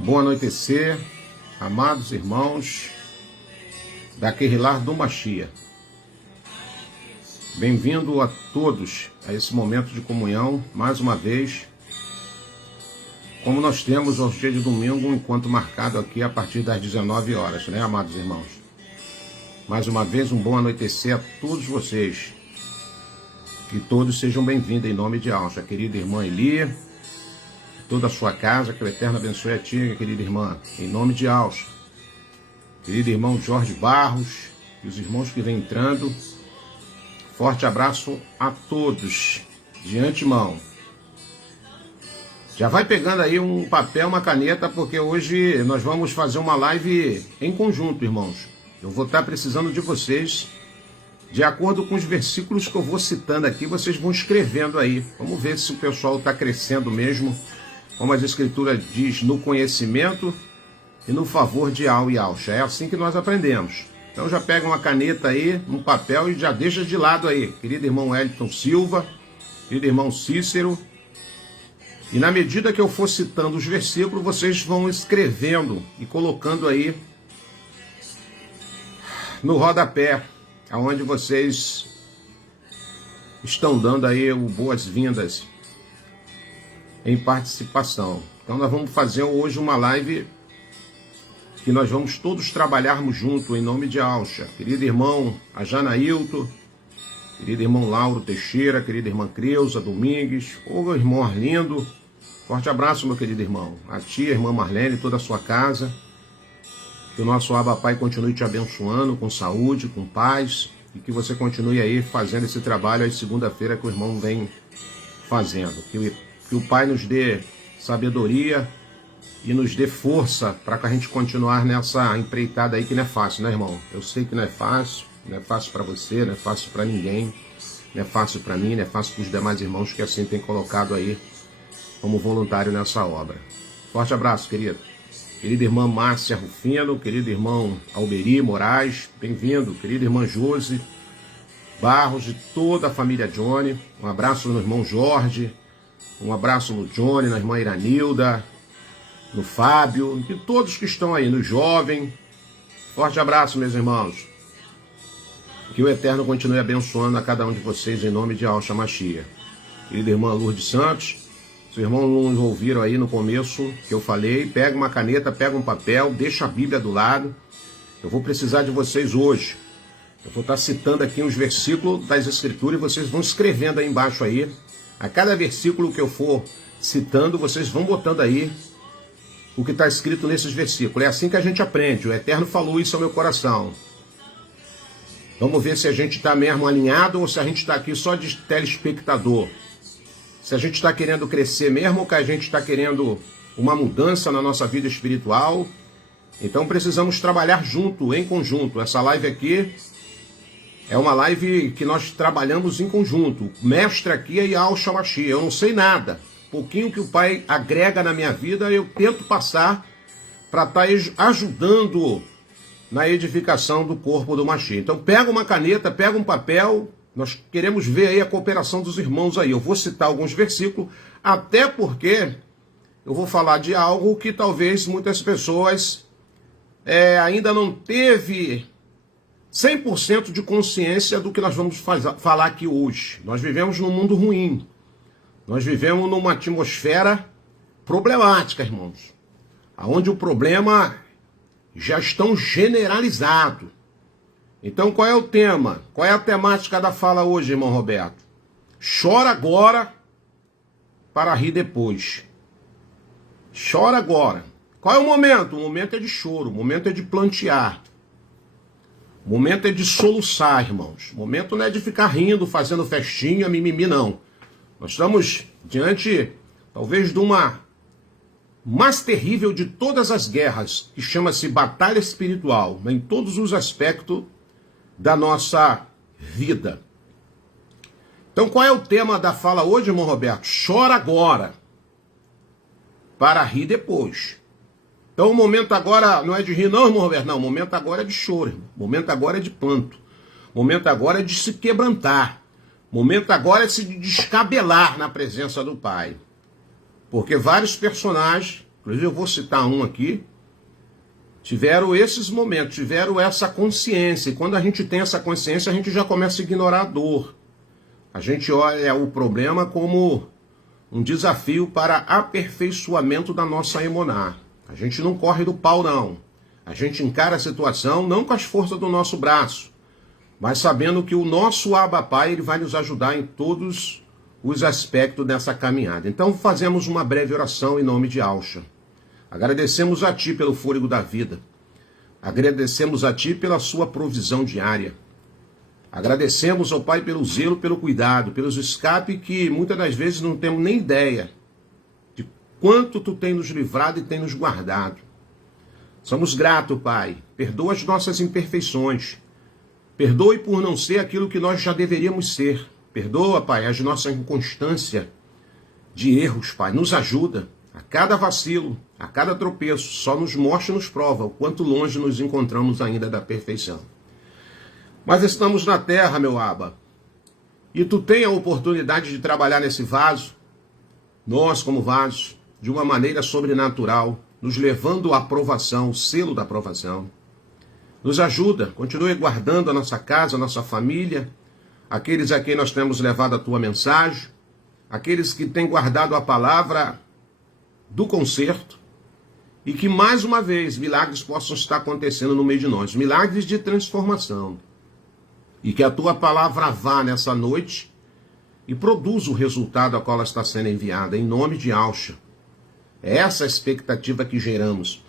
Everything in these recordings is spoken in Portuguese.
Bom anoitecer, amados irmãos da Querilar do Machia. Bem-vindo a todos a esse momento de comunhão, mais uma vez, como nós temos aos dias de domingo, um encontro marcado aqui a partir das 19 horas, né, amados irmãos? Mais uma vez, um bom anoitecer a todos vocês. Que todos sejam bem-vindos em nome de Alcha, querida irmã Eli, toda a sua casa, que o Eterno abençoe a ti, querida irmã, em nome de Alcha. Querido irmão Jorge Barros e os irmãos que vêm entrando, forte abraço a todos, de antemão. Já vai pegando aí um papel, uma caneta, porque hoje nós vamos fazer uma live em conjunto, irmãos. Eu vou estar precisando de vocês, de acordo com os versículos que eu vou citando aqui, vocês vão escrevendo aí. Vamos ver se o pessoal está crescendo mesmo, como as escrituras diz, no conhecimento e no favor de Al e Alcha. É assim que nós aprendemos. Então já pega uma caneta aí, um papel e já deixa de lado aí. Querido irmão Wellington Silva, querido irmão Cícero. E na medida que eu for citando os versículos, vocês vão escrevendo e colocando aí no rodapé, aonde vocês estão dando aí boas-vindas em participação. Então nós vamos fazer hoje uma live que nós vamos todos trabalharmos junto em nome de Alcha. Querido irmão Ajanailton, querido irmão Lauro Teixeira, querida irmã Creuza Domingues, ô irmão Arlindo, forte abraço, meu querido irmão. A tia, irmã Marlene, toda a sua casa. Que o nosso Abba Pai continue te abençoando com saúde, com paz, e que você continue aí fazendo esse trabalho às segunda-feira que o irmão vem fazendo. Que o Pai nos dê sabedoria e nos dê força para que a gente continuar nessa empreitada aí que não é fácil, né, irmão? Eu sei que não é fácil para você, não é fácil para ninguém, não é fácil para mim, não é fácil para os demais irmãos que assim tem colocado aí como voluntário nessa obra. Forte abraço, querido. Querida irmã Márcia Rufino, querido irmão Alberi Moraes, bem-vindo. Querida irmã Josi Barros e toda a família Johnny. Um abraço no irmão Jorge, um abraço no Johnny, na irmã Iranilda, no Fábio, e todos que estão aí, no jovem. Forte abraço, meus irmãos. Que o Eterno continue abençoando a cada um de vocês em nome de Alcha Machia. Querida irmã Lourdes Santos, os irmãos não ouviram aí no começo que eu falei, pega uma caneta, pega um papel, deixa a Bíblia do lado. Eu vou precisar de vocês hoje. Eu vou estar citando aqui os versículos das Escrituras e vocês vão escrevendo aí embaixo aí. A cada versículo que eu for citando, vocês vão botando aí o que está escrito nesses versículos. É assim que a gente aprende. O Eterno falou isso ao meu coração. Vamos ver se a gente está mesmo alinhado ou se a gente está aqui só de telespectador. Se a gente está querendo crescer mesmo ou que a gente está querendo uma mudança na nossa vida espiritual. Então precisamos trabalhar junto, em conjunto. Essa live aqui é uma live que nós trabalhamos em conjunto. O mestre aqui é Alcha Machia. Eu não sei nada. Pouquinho que o Pai agrega na minha vida, eu tento passar para estar ajudando na edificação do corpo do Machia. Então pega uma caneta, pega um papel. Nós queremos ver aí a cooperação dos irmãos aí. Eu vou citar alguns versículos, até porque eu vou falar de algo que talvez muitas pessoas ainda não teve 100% de consciência do que nós vamos falar aqui hoje. Nós vivemos num mundo ruim. Nós vivemos numa atmosfera problemática, irmãos. Onde o problema já estão generalizado. Então qual é o tema? Qual é a temática da fala hoje, irmão Roberto? Chora agora para rir depois. Chora agora. Qual é o momento? O momento é de choro, o momento é de plantear. O momento é de soluçar, irmãos. O momento não é de ficar rindo, fazendo festinha, mimimi, não. Nós estamos diante, talvez, de uma mais terrível de todas as guerras, que chama-se batalha espiritual, em todos os aspectos da nossa vida. Então, qual é o tema da fala hoje, irmão Roberto? Chora agora, para rir depois. Então, o momento agora não é de rir, não, irmão Roberto, não. O momento agora é de choro, irmão. O momento agora é de planto. O momento agora é de se quebrantar. O momento agora é de se descabelar na presença do Pai. Porque vários personagens inclusive eu vou citar um aqui, tiveram esses momentos, tiveram essa consciência. E quando a gente tem essa consciência, a gente já começa a ignorar a dor. A gente olha o problema como um desafio para aperfeiçoamento da nossa emuná. A gente não corre do pau, não. A gente encara a situação não com as forças do nosso braço, mas sabendo que o nosso Abba Pai ele vai nos ajudar em todos os aspectos dessa caminhada. Então fazemos uma breve oração em nome de Ausha. Agradecemos a Ti pelo fôlego da vida. Agradecemos a Ti pela Sua provisão diária. Agradecemos ao Pai pelo zelo, pelo cuidado, pelos escapes que muitas das vezes não temos nem ideia de quanto Tu tem nos livrado e tem nos guardado. Somos gratos, Pai. Perdoa as nossas imperfeições. Perdoe por não ser aquilo que nós já deveríamos ser. Perdoa, Pai, as nossas inconstâncias de erros, Pai. Nos ajuda. A cada vacilo, a cada tropeço, só nos mostra e nos prova o quanto longe nos encontramos ainda da perfeição. Mas estamos na terra, meu Abba. E Tu tem a oportunidade de trabalhar nesse vaso, nós como vasos, de uma maneira sobrenatural, nos levando à aprovação, o selo da aprovação. Nos ajuda, continue guardando a nossa casa, a nossa família, aqueles a quem nós temos levado a Tua mensagem, aqueles que têm guardado a palavra do conserto, e que mais uma vez milagres possam estar acontecendo no meio de nós, milagres de transformação, e que a Tua palavra vá nessa noite e produza o resultado a qual ela está sendo enviada, em nome de Ausha. É essa a expectativa que geramos.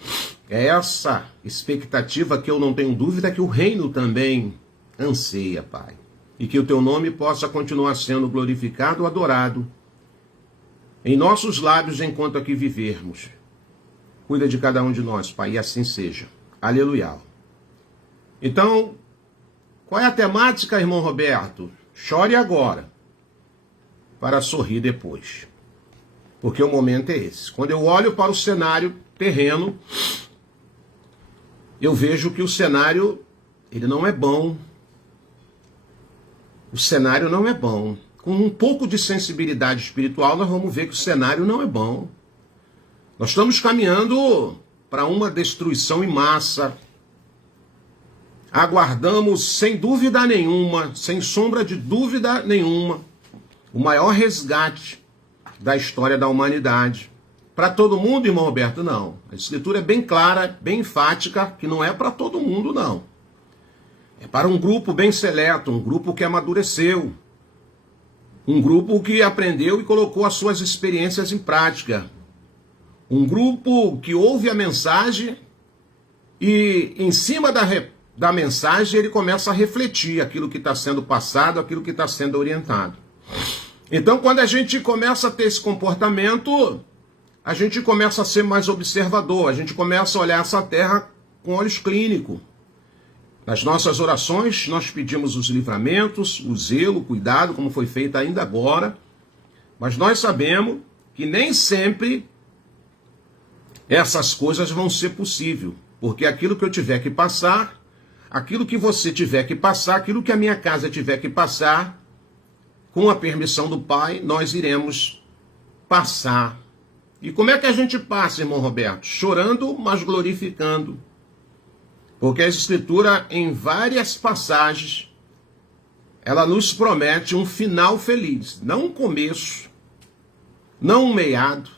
É essa expectativa que eu não tenho dúvida que o reino também anseia, Pai. E que o Teu nome possa continuar sendo glorificado, adorado, em nossos lábios enquanto aqui vivermos. Cuida de cada um de nós, Pai, e assim seja. Aleluia. Então, qual é a temática, irmão Roberto? Chore agora, para sorrir depois. Porque o momento é esse. Quando eu olho para o cenário terreno, eu vejo que o cenário, ele não é bom. O cenário não é bom. Com um pouco de sensibilidade espiritual, nós vamos ver que o cenário não é bom. Nós estamos caminhando para uma destruição em massa. Aguardamos, sem dúvida nenhuma, sem sombra de dúvida nenhuma, o maior resgate da história da humanidade. Para todo mundo, irmão Roberto, não. A Escritura é bem clara, bem enfática, que não é para todo mundo, não. É para um grupo bem seleto, um grupo que amadureceu, um grupo que aprendeu e colocou as suas experiências em prática, um grupo que ouve a mensagem e, em cima da mensagem, ele começa a refletir aquilo que está sendo passado, aquilo que está sendo orientado. Então, quando a gente começa a ter esse comportamento, a gente começa a ser mais observador, a gente começa a olhar essa terra com olhos clínicos. Nas nossas orações, nós pedimos os livramentos, o zelo, o cuidado, como foi feito ainda agora, mas nós sabemos que nem sempre essas coisas vão ser possíveis, porque aquilo que eu tiver que passar, aquilo que você tiver que passar, aquilo que a minha casa tiver que passar, com a permissão do Pai, nós iremos passar. E como é que a gente passa, irmão Roberto? Chorando, mas glorificando. Porque a Escritura, em várias passagens, ela nos promete um final feliz. Não um começo, não um meado,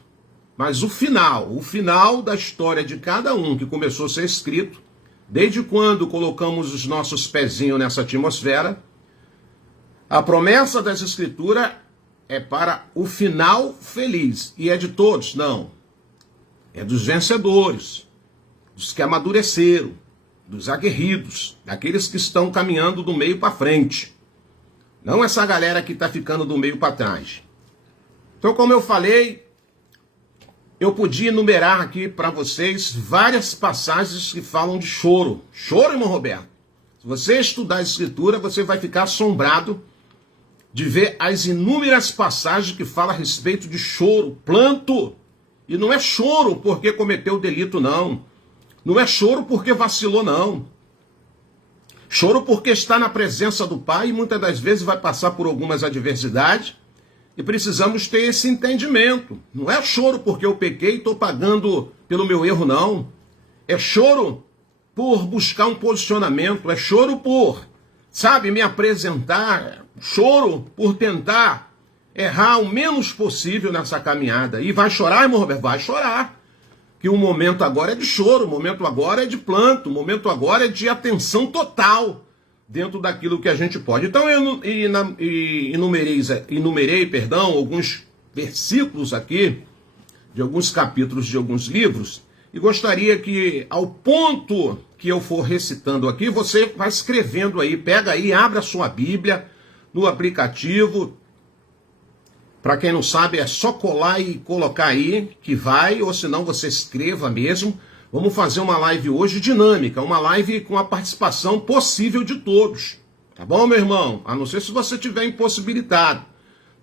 mas o final da história de cada um que começou a ser escrito, desde quando colocamos os nossos pezinhos nessa atmosfera. A promessa das Escrituras é para o final feliz. E é de todos? Não. É dos vencedores, dos que amadureceram, dos aguerridos, daqueles que estão caminhando do meio para frente. Não essa galera que está ficando do meio para trás. Então, como eu falei, eu podia enumerar aqui para vocês várias passagens que falam de choro. Choro, irmão Roberto. Se você estudar a Escritura, você vai ficar assombrado de ver as inúmeras passagens que falam a respeito de choro, planto. E não é choro porque cometeu delito, não. Não é choro porque vacilou, não. Choro porque está na presença do Pai e muitas das vezes vai passar por algumas adversidades E precisamos ter esse entendimento. Não é choro porque eu pequei e estou pagando pelo meu erro, não. É choro por buscar um posicionamento, é choro por, sabe, me apresentar, choro por tentar errar o menos possível nessa caminhada. E vai chorar, irmão Roberto? Vai chorar. Que o momento agora é de choro, o momento agora é de planto, o momento agora é de atenção total dentro daquilo que a gente pode. Então eu enumerei, alguns versículos aqui, de alguns capítulos de alguns livros, e gostaria que, ao ponto que eu for recitando aqui, você vai escrevendo aí, pega aí, abre a sua Bíblia no aplicativo. Para quem não sabe, é só colar e colocar aí que vai, ou senão você escreva mesmo. Vamos fazer uma live hoje dinâmica, uma live com a participação possível de todos. Tá bom, meu irmão? A não ser se você estiver impossibilitado.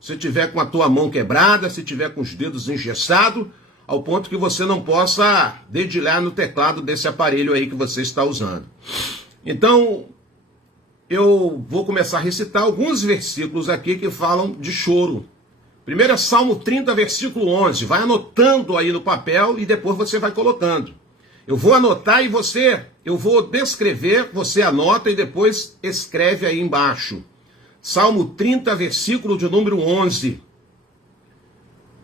Se tiver com a tua mão quebrada, se tiver com os dedos engessados, ao ponto que você não possa dedilhar no teclado desse aparelho aí que você está usando. Então, eu vou começar a recitar alguns versículos aqui que falam de choro. Primeiro é Salmo 30, versículo 11. Vai anotando aí no papel e depois você vai colocando. Eu vou anotar e eu vou descrever, você anota e depois escreve aí embaixo. Salmo 30, versículo de número 11.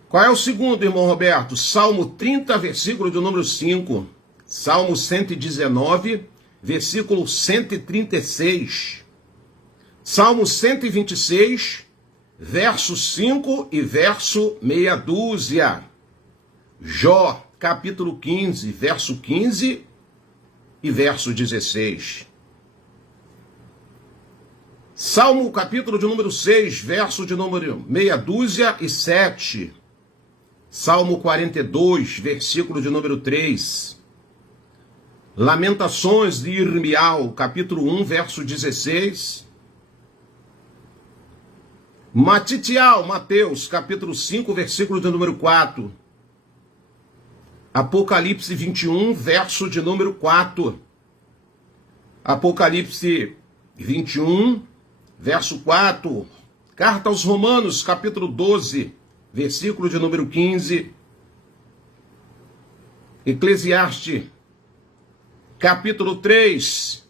Qual é o segundo, irmão Roberto? Salmo 30, versículo de número 5. Salmo 119, versículo 136. Salmo 126, verso 5 e verso meia dúzia. Jó, capítulo 15, verso 15 e verso 16. Salmo, capítulo de número 6, verso de número meia dúzia e 7. Salmo 42, versículo de número 3. Lamentações de Irmial, capítulo 1, verso 16. Matitial, Mateus, capítulo 5, versículo de número 4. Apocalipse 21, verso de número 4. Apocalipse 21, verso 4. Carta aos Romanos, capítulo 12, versículo de número 15. Eclesiastes, capítulo 3,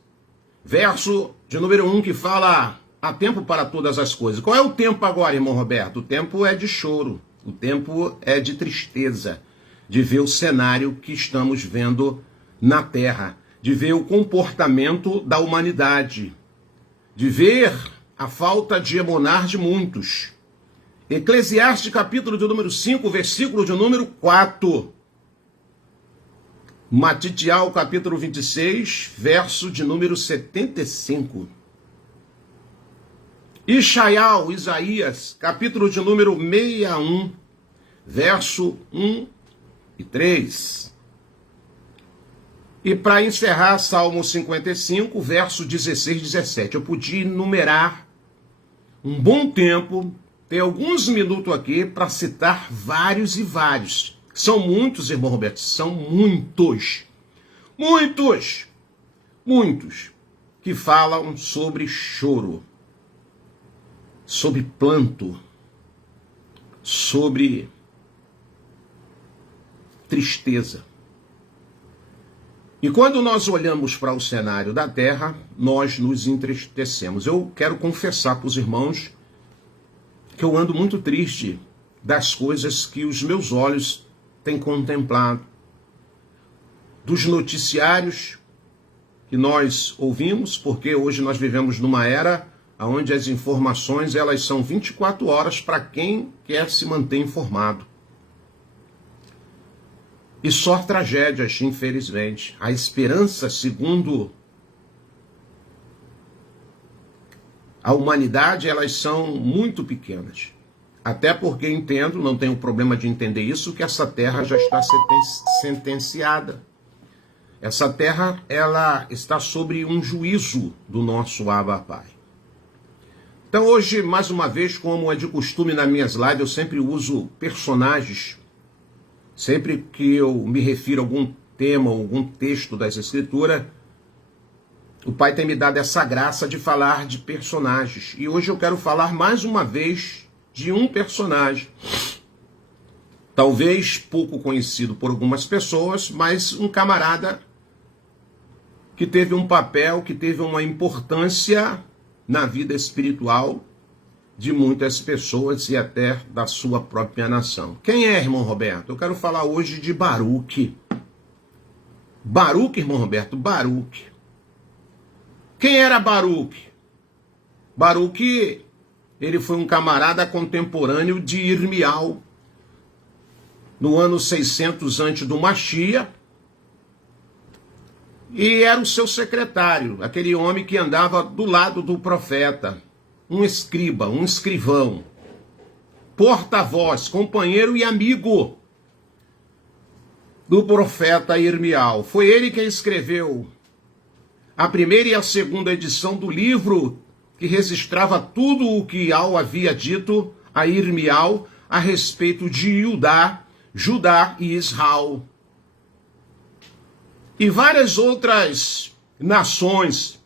verso de número 1, que fala: há tempo para todas as coisas. Qual é o tempo agora, irmão Roberto? O tempo é de choro, o tempo é de tristeza, de ver o cenário que estamos vendo na Terra, de ver o comportamento da humanidade, de ver a falta de emonar de muitos. Eclesiastes, capítulo de número 5, versículo de número 4. Matitial, capítulo 26, verso de número 75. Ishaial, Isaías, capítulo de número 61, verso 1 e 3. E para encerrar, Salmo 55, verso 16 e 17. Eu podia enumerar um bom tempo, ter alguns minutos aqui para citar vários e vários. São muitos, irmão Roberto, são muitos. Muitos, muitos que falam sobre choro, sobre planto, sobre tristeza. E quando nós olhamos para o cenário da Terra, nós nos entristecemos. Eu quero confessar para os irmãos que eu ando muito triste das coisas que os meus olhos têm contemplado, dos noticiários que nós ouvimos, porque hoje nós vivemos numa era onde as informações elas são 24 horas para quem quer se manter informado. E só tragédias, infelizmente. A esperança, segundo a humanidade, elas são muito pequenas. Até porque entendo, não tenho problema de entender isso, que essa terra já está sentenciada. Essa terra, ela está sobre um juízo do nosso Abba Pai. Então hoje, mais uma vez, como é de costume nas minhas lives, eu sempre uso personagens. Sempre que eu me refiro a algum tema, algum texto das Escrituras, o Pai tem me dado essa graça de falar de personagens. E hoje eu quero falar mais uma vez de um personagem. Talvez pouco conhecido por algumas pessoas, mas um camarada que teve um papel, que teve uma importância na vida espiritual de muitas pessoas e até da sua própria nação. Quem é, irmão Roberto? Eu quero falar hoje de Baruque. Baruque, irmão Roberto, Baruque. Quem era Baruque? Baruque, ele foi um camarada contemporâneo de Irmial, no ano 600 antes do Machia, e era o seu secretário, aquele homem que andava do lado do profeta, um escriba, um escrivão, porta-voz, companheiro e amigo do profeta Irmial. Foi ele quem escreveu a primeira e a segunda edição do livro que registrava tudo o que Al havia dito a Irmial a respeito de Judá e Israel. E várias outras nações,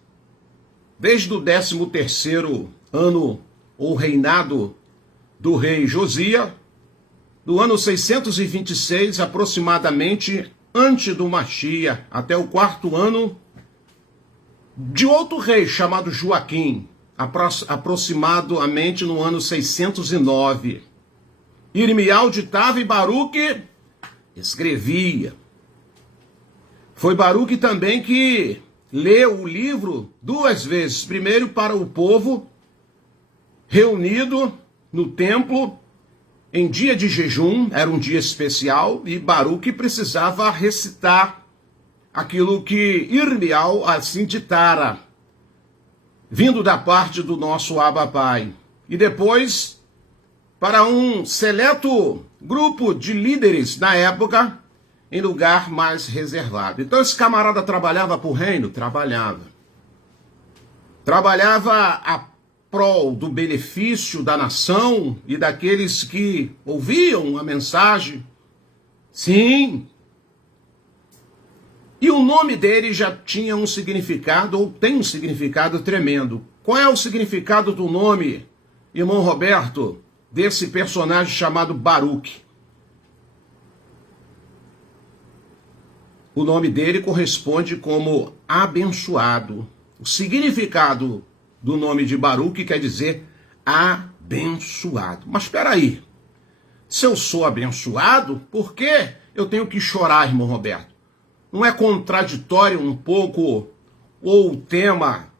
desde o 13º ano ou reinado do rei Josias, do ano 626 aproximadamente antes do Machia, até o 4º ano de outro rei chamado Joaquim, aproximadamente no ano 609. Irmial ditava e Baruque escrevia. Foi Baruque também que leu o livro 2 vezes. Primeiro para o povo reunido no templo em dia de jejum, era um dia especial, e Baruque precisava recitar aquilo que Irmial assim ditara, vindo da parte do nosso Abba Pai. E depois, para um seleto grupo de líderes na época, em lugar mais reservado. Então esse camarada trabalhava para o reino? Trabalhava. Trabalhava a prol do benefício da nação e daqueles que ouviam a mensagem? Sim. E o nome dele já tinha um significado, ou tem um significado tremendo. Qual é o significado do nome, irmão Roberto, desse personagem chamado Baruque? O nome dele corresponde como abençoado. O significado do nome de Baruque quer dizer abençoado. Mas espera aí, se eu sou abençoado, por que eu tenho que chorar, irmão Roberto? Não é contraditório um pouco ou o tema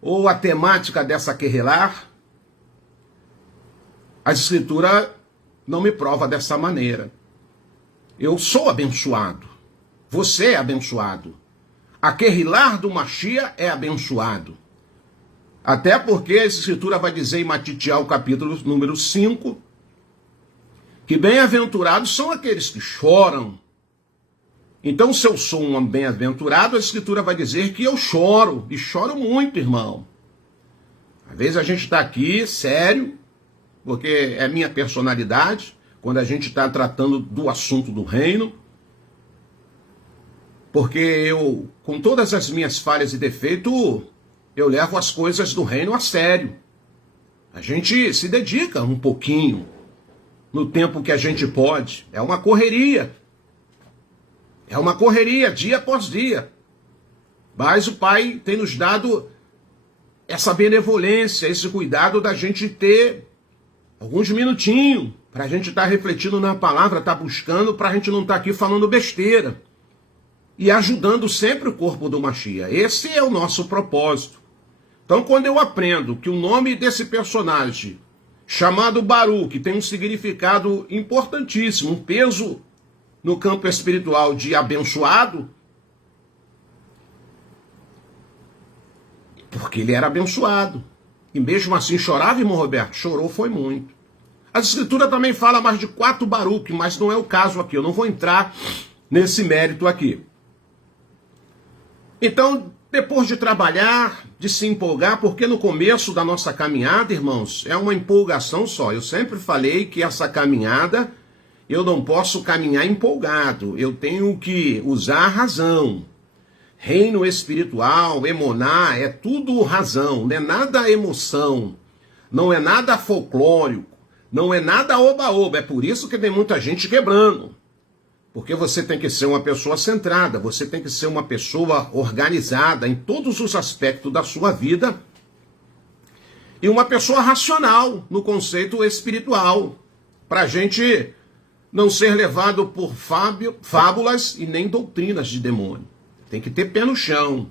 ou a temática dessa querrelar? A escritura não me prova dessa maneira. Eu sou abençoado. Você é abençoado. A querrilar do Machia é abençoado. Até porque a escritura vai dizer em Matitial, capítulo número 5, que bem-aventurados são aqueles que choram. Então, se eu sou um bem-aventurado, a escritura vai dizer que eu choro, e choro muito, irmão. Às vezes a gente está aqui, sério, porque é minha personalidade, quando a gente está tratando do assunto do reino, porque eu, com todas as minhas falhas e defeitos, eu levo as coisas do reino a sério. A gente se dedica um pouquinho no tempo que a gente pode. É uma correria. É uma correria, dia após dia. Mas o Pai tem nos dado essa benevolência, esse cuidado da gente ter alguns minutinhos para a gente estar refletindo na palavra, estar buscando, para a gente não estar aqui falando besteira. E ajudando sempre o corpo do Machia. Esse é o nosso propósito. Então, quando eu aprendo que o nome desse personagem, chamado Baruque, tem um significado importantíssimo, um peso no campo espiritual de abençoado, porque ele era abençoado. E mesmo assim chorava, irmão Roberto? Chorou foi muito. A escritura também fala mais de 4 Baruque, mas não é o caso aqui. Eu não vou entrar nesse mérito aqui. Então, depois de trabalhar, de se empolgar, porque no começo da nossa caminhada, irmãos, é uma empolgação só. Eu sempre falei que essa caminhada, eu não posso caminhar empolgado. Eu tenho que usar a razão. Reino espiritual, emoná, é tudo razão, não é nada emoção, não é nada folclórico, Não é nada oba-oba, é por isso que tem muita gente quebrando. Porque você tem que ser uma pessoa centrada, você tem que ser uma pessoa organizada em todos os aspectos da sua vida e uma pessoa racional no conceito espiritual, para a gente não ser levado por fábulas e nem doutrinas de demônio. Tem que ter pé no chão.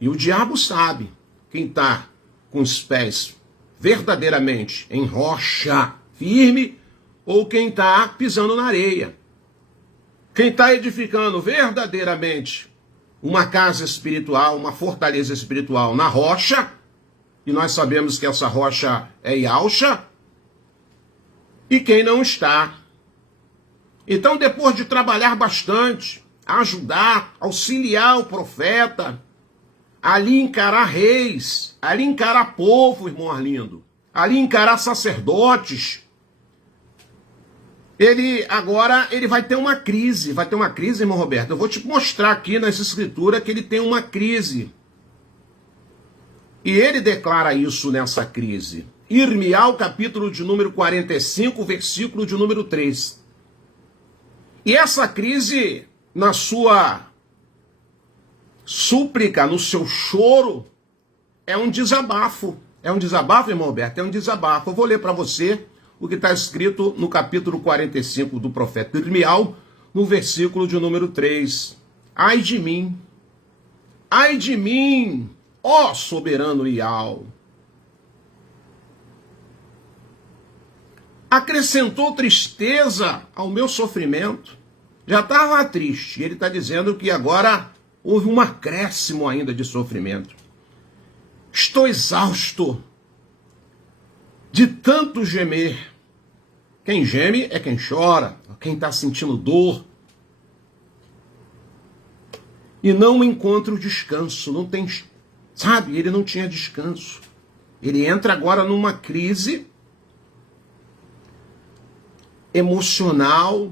E o diabo sabe quem está com os pés verdadeiramente em rocha firme ou quem está pisando na areia. Quem está edificando verdadeiramente uma casa espiritual, uma fortaleza espiritual na rocha, e nós sabemos que essa rocha é Yahshua, e quem não está. Então, depois de trabalhar bastante, ajudar, auxiliar o profeta, ali encarar reis, ali encarar povo, irmão Arlindo, ali encarar sacerdotes, ele vai ter uma crise, irmão Roberto. Eu vou te mostrar aqui nessa escritura que ele tem uma crise. E ele declara isso nessa crise. Irmial, capítulo de número 45, versículo de número 3. E essa crise, na sua súplica, no seu choro, é um desabafo. É um desabafo, irmão Roberto? É um desabafo. Eu vou ler para você o que está escrito no capítulo 45 do profeta Irmial, no versículo de número 3. Ai de mim, ó soberano Ial. Acrescentou tristeza ao meu sofrimento. Já estava triste. Ele está dizendo que agora houve um acréscimo ainda de sofrimento. Estou exausto de tanto gemer. Quem geme é quem chora, quem está sentindo dor. E não encontra descanso, não tem, sabe, ele não tinha descanso. Ele entra agora numa crise emocional,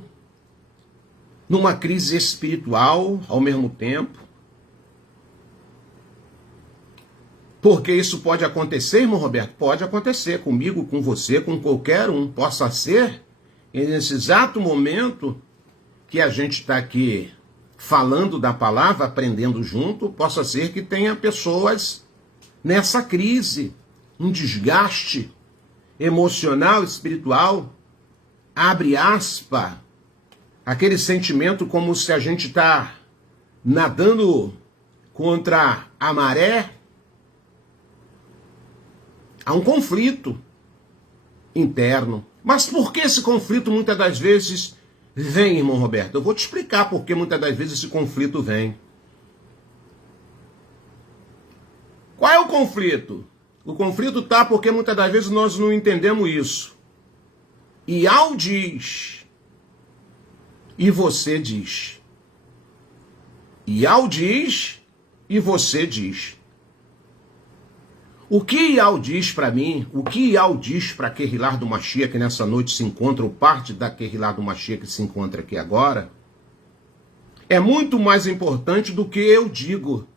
numa crise espiritual ao mesmo tempo. Porque isso pode acontecer, irmão Roberto? Pode acontecer comigo, com você, com qualquer um. Possa ser, nesse exato momento que a gente está aqui falando da palavra, aprendendo junto, possa ser que tenha pessoas nessa crise, um desgaste emocional, espiritual, abre aspas, aquele sentimento como se a gente está nadando contra a maré. Há um conflito interno. Mas por que esse conflito muitas das vezes vem, irmão Roberto? Eu vou te explicar por que muitas das vezes esse conflito vem. Qual é o conflito? O conflito está porque muitas das vezes nós não entendemos isso. Ial diz, e você diz. Ial diz, e você diz. O que Ial diz para mim, o que Ial diz para Kehilah do Mashiach, que nessa noite se encontra, ou parte da Kehilah do Mashiach que se encontra aqui agora, é muito mais importante do que eu digo.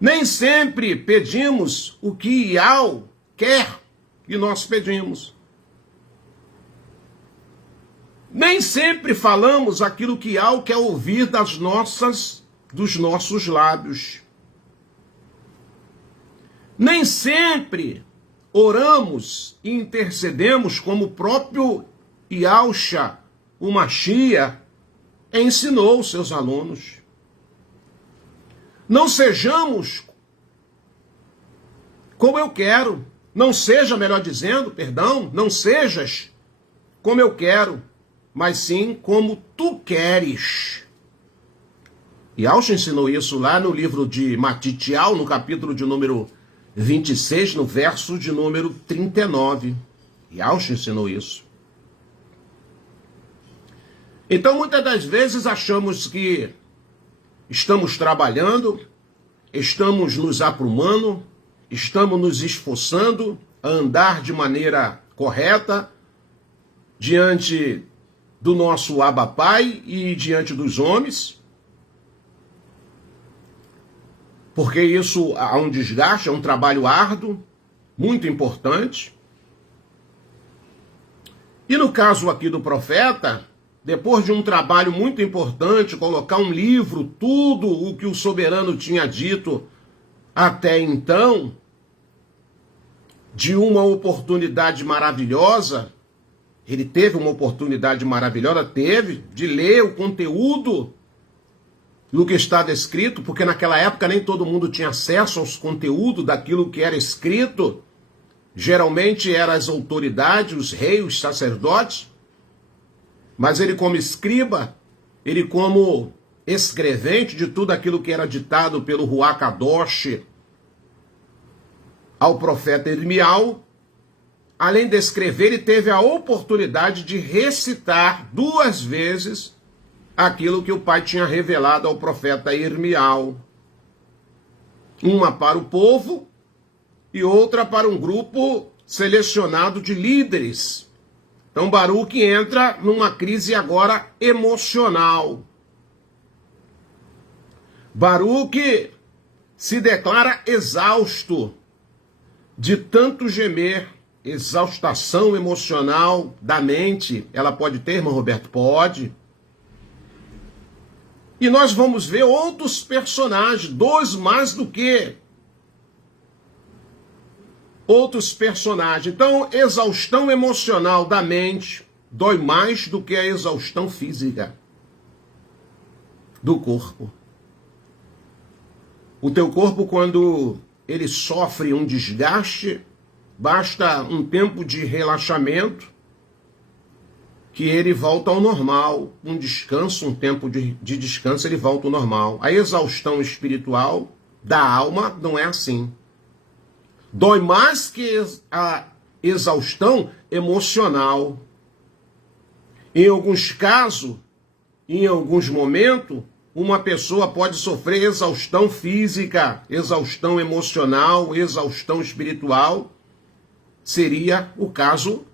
Nem sempre pedimos o que Ial quer que nós pedimos. Nem sempre falamos aquilo que Ial quer ouvir dos nossos lábios. Nem sempre oramos e intercedemos como o próprio Yahshua, o Mashiach, ensinou os seus alunos. Não sejamos como eu quero. Não seja, melhor dizendo, perdão, não sejas como eu quero, mas sim como tu queres. Yahshua ensinou isso lá no livro de Matitial, no capítulo de número 26, no verso de número 39. Yahshua ensinou isso. Então, muitas das vezes achamos que estamos trabalhando, estamos nos aprumando, estamos nos esforçando a andar de maneira correta diante do nosso Abba Pai e diante dos homens, porque isso há um desgaste, é um trabalho árduo, muito importante. E no caso aqui do profeta, depois de um trabalho muito importante, colocar um livro, tudo o que o soberano tinha dito até então, de uma oportunidade maravilhosa, ele teve uma oportunidade maravilhosa, de ler o conteúdo do que está descrito, porque naquela época nem todo mundo tinha acesso aos conteúdos daquilo que era escrito. Geralmente eram as autoridades, os reis, os sacerdotes, mas ele como escriba, ele como escrevente de tudo aquilo que era ditado pelo Ruach Kadosh ao profeta Irmial, além de escrever, ele teve a oportunidade de recitar 2 vezes aquilo que o pai tinha revelado ao profeta Irmial. Uma para o povo e outra para um grupo selecionado de líderes. Então Baruque entra numa crise agora emocional. Baruque se declara exausto de tanto gemer, exaustação emocional da mente. Ela pode ter, irmão Roberto? Pode. E nós vamos ver outros personagens, 2 mais do que outros personagens. Então, exaustão emocional da mente dói mais do que a exaustão física do corpo. O teu corpo, quando ele sofre um desgaste, basta um tempo de relaxamento que ele volta ao normal. Um descanso, um tempo de descanso, ele volta ao normal. A exaustão espiritual da alma não é assim. Dói mais que a exaustão emocional. Em alguns casos, em alguns momentos, uma pessoa pode sofrer exaustão física, exaustão emocional, exaustão espiritual. Seria o caso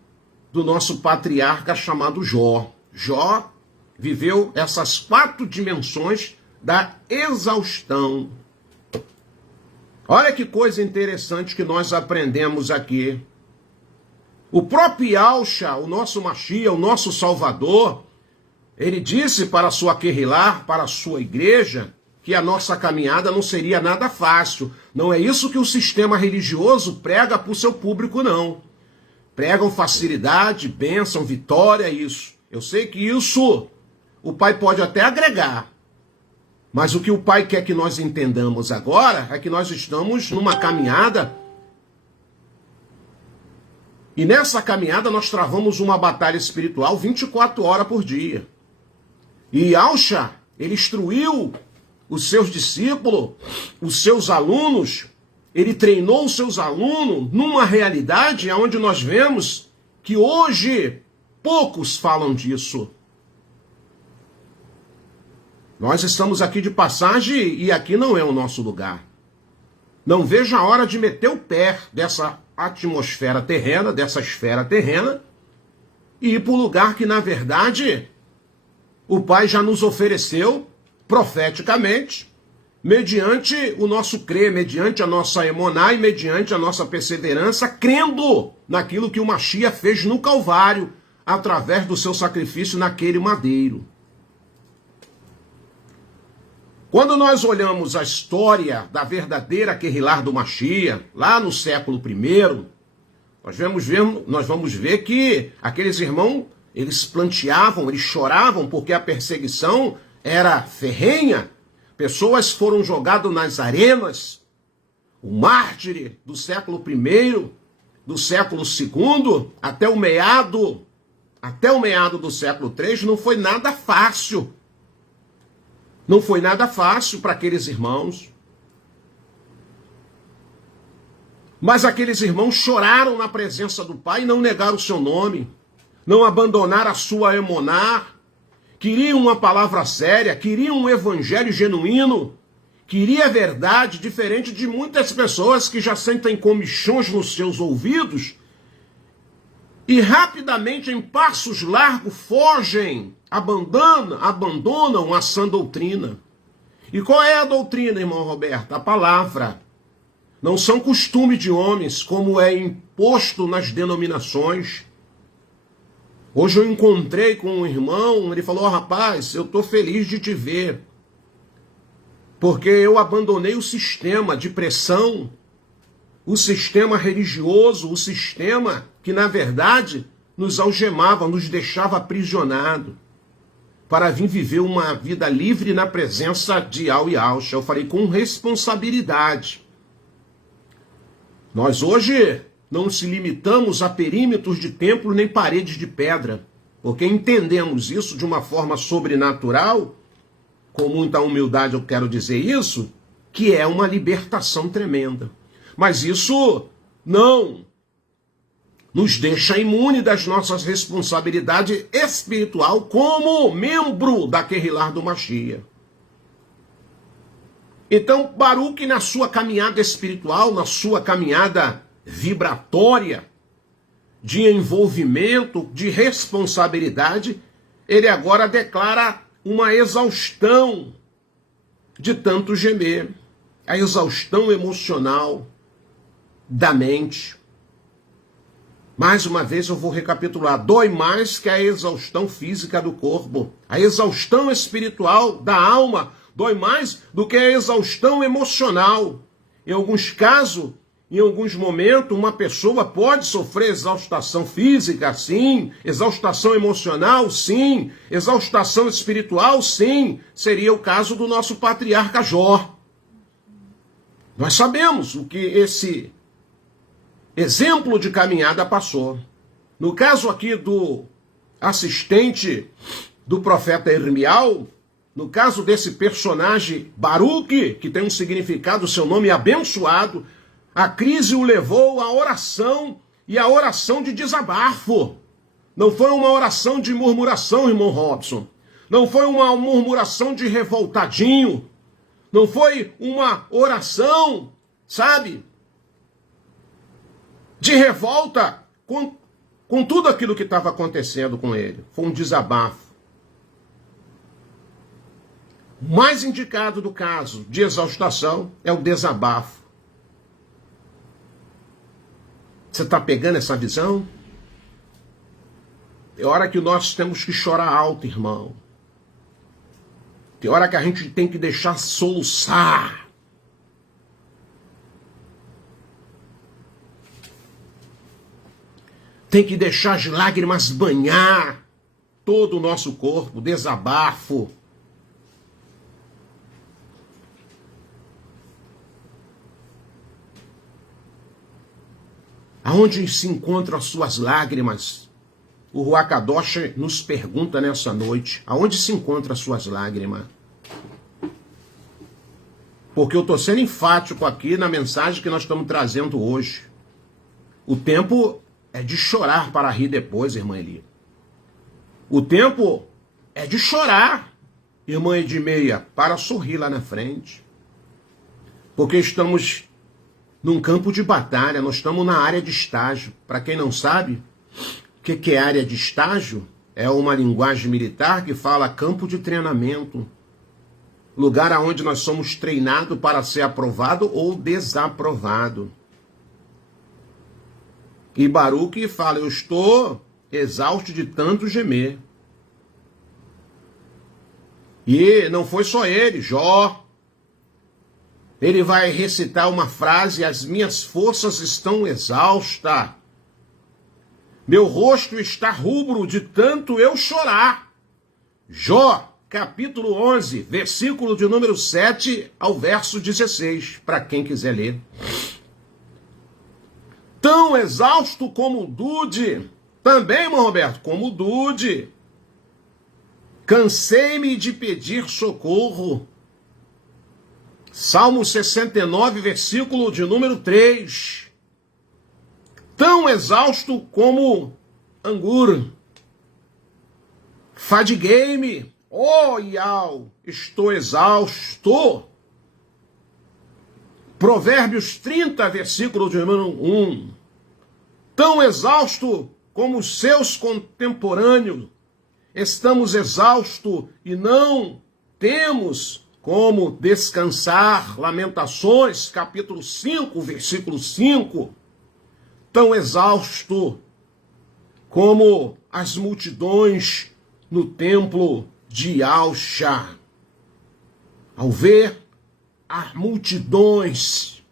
do nosso patriarca chamado Jó. Jó viveu essas 4 dimensões da exaustão. Olha que coisa interessante que nós aprendemos aqui. O próprio Yahshua, o nosso Mashiach, o nosso Salvador, ele disse para a sua Querrilá, para a sua igreja, que a nossa caminhada não seria nada fácil. Não é isso que o sistema religioso prega para o seu público, não. Pregam facilidade, bênção, vitória, isso. Eu sei que isso o Pai pode até agregar. Mas o que o Pai quer que nós entendamos agora é que nós estamos numa caminhada. E nessa caminhada nós travamos uma batalha espiritual 24 horas por dia. E Yahshua, ele instruiu os seus discípulos, os seus alunos, ele treinou os seus alunos numa realidade onde nós vemos que hoje poucos falam disso. Nós estamos aqui de passagem e aqui não é o nosso lugar. Não vejo a hora de meter o pé dessa atmosfera terrena, dessa esfera terrena, e ir para o lugar que, na verdade, o Pai já nos ofereceu profeticamente, mediante o nosso crer, mediante a nossa emuná e mediante a nossa perseverança, crendo naquilo que o Mashiach fez no Calvário, através do seu sacrifício naquele madeiro. Quando nós olhamos a história da verdadeira Querrilá do Mashiach, lá no século I, nós vamos ver que aqueles irmãos, eles planteavam, eles choravam porque a perseguição era ferrenha. Pessoas foram jogadas nas arenas. O mártir do século I, do século II, até o meado do século III, não foi nada fácil. Não foi nada fácil para aqueles irmãos. Mas aqueles irmãos choraram na presença do Pai e não negaram o seu nome. Não abandonaram a sua emuná. Queriam uma palavra séria, queriam um evangelho genuíno. Queria a verdade, diferente de muitas pessoas que já sentem comichões nos seus ouvidos e rapidamente, em passos largos, fogem, abandonam a sã doutrina. E qual é a doutrina, irmão Roberto? A palavra. Não são costumes de homens, como é imposto nas denominações. Hoje eu encontrei com um irmão, ele falou, rapaz, eu estou feliz de te ver, porque eu abandonei o sistema de pressão, o sistema religioso, o sistema que, na verdade, nos algemava, nos deixava aprisionados, para vir viver uma vida livre na presença de Al e Alcha. Eu falei, com responsabilidade. Nós hoje não se limitamos a perímetros de templo nem paredes de pedra, porque entendemos isso de uma forma sobrenatural, com muita humildade eu quero dizer isso, que é uma libertação tremenda. Mas isso não nos deixa imune das nossas responsabilidades espiritual como membro da Querrilá do Mashiach. Então, Baruque, na sua caminhada espiritual, na sua caminhada vibratória, de envolvimento, de responsabilidade, ele agora declara uma exaustão de tanto gemer, a exaustão emocional da mente. Mais uma vez eu vou recapitular, dói mais que a exaustão física do corpo, a exaustão espiritual da alma dói mais do que a exaustão emocional. Em alguns casos, em alguns momentos, uma pessoa pode sofrer exaustação física, sim, exaustação emocional, sim, exaustação espiritual, sim, seria o caso do nosso patriarca Jó. Nós sabemos o que esse exemplo de caminhada passou. No caso aqui do assistente do profeta Irmial, no caso desse personagem Baruque, que tem um significado, seu nome é abençoado, a crise o levou à oração, e a oração de desabafo. Não foi uma oração de murmuração, irmão Robson. Não foi uma murmuração de revoltadinho. Não foi uma oração, sabe, de revolta com tudo aquilo que estava acontecendo com ele. Foi um desabafo. O mais indicado do caso de exaustação é o desabafo. Você está pegando essa visão? Tem hora que nós temos que chorar alto, irmão. Tem hora que a gente tem que deixar soluçar. Tem que deixar as lágrimas banhar todo o nosso corpo, desabafo. Aonde se encontram as suas lágrimas? O Ruach Kadosh nos pergunta nessa noite. Aonde se encontram as suas lágrimas? Porque eu estou sendo enfático aqui na mensagem que nós estamos trazendo hoje. O tempo é de chorar para rir depois, irmã Eli. O tempo é de chorar, irmã Edmeia, para sorrir lá na frente. Porque estamos num campo de batalha, nós estamos na área de estágio. Para quem não sabe, o que é área de estágio? É uma linguagem militar que fala campo de treinamento. Lugar onde nós somos treinados para ser aprovado ou desaprovado. E Baruque fala, eu estou exausto de tanto gemer. E não foi só ele, Jó. Ele vai recitar uma frase, as minhas forças estão exaustas. Meu rosto está rubro de tanto eu chorar. Jó, capítulo 11, versículo de número 7 ao verso 16, para quem quiser ler. Tão exausto como o Dude, também, irmão Roberto, como o Dude. Cansei-me de pedir socorro. Salmo 69, versículo de número 3. Tão exausto como Angur. Fadiguei-me, ó Ial, estou exausto. Provérbios 30, versículo de número 1. Tão exausto como os seus contemporâneos. Estamos exaustos e não temos como descansar. Lamentações, capítulo 5, versículo 5. Tão exausto como as multidões no templo de Alcha. Ao ver as multidões,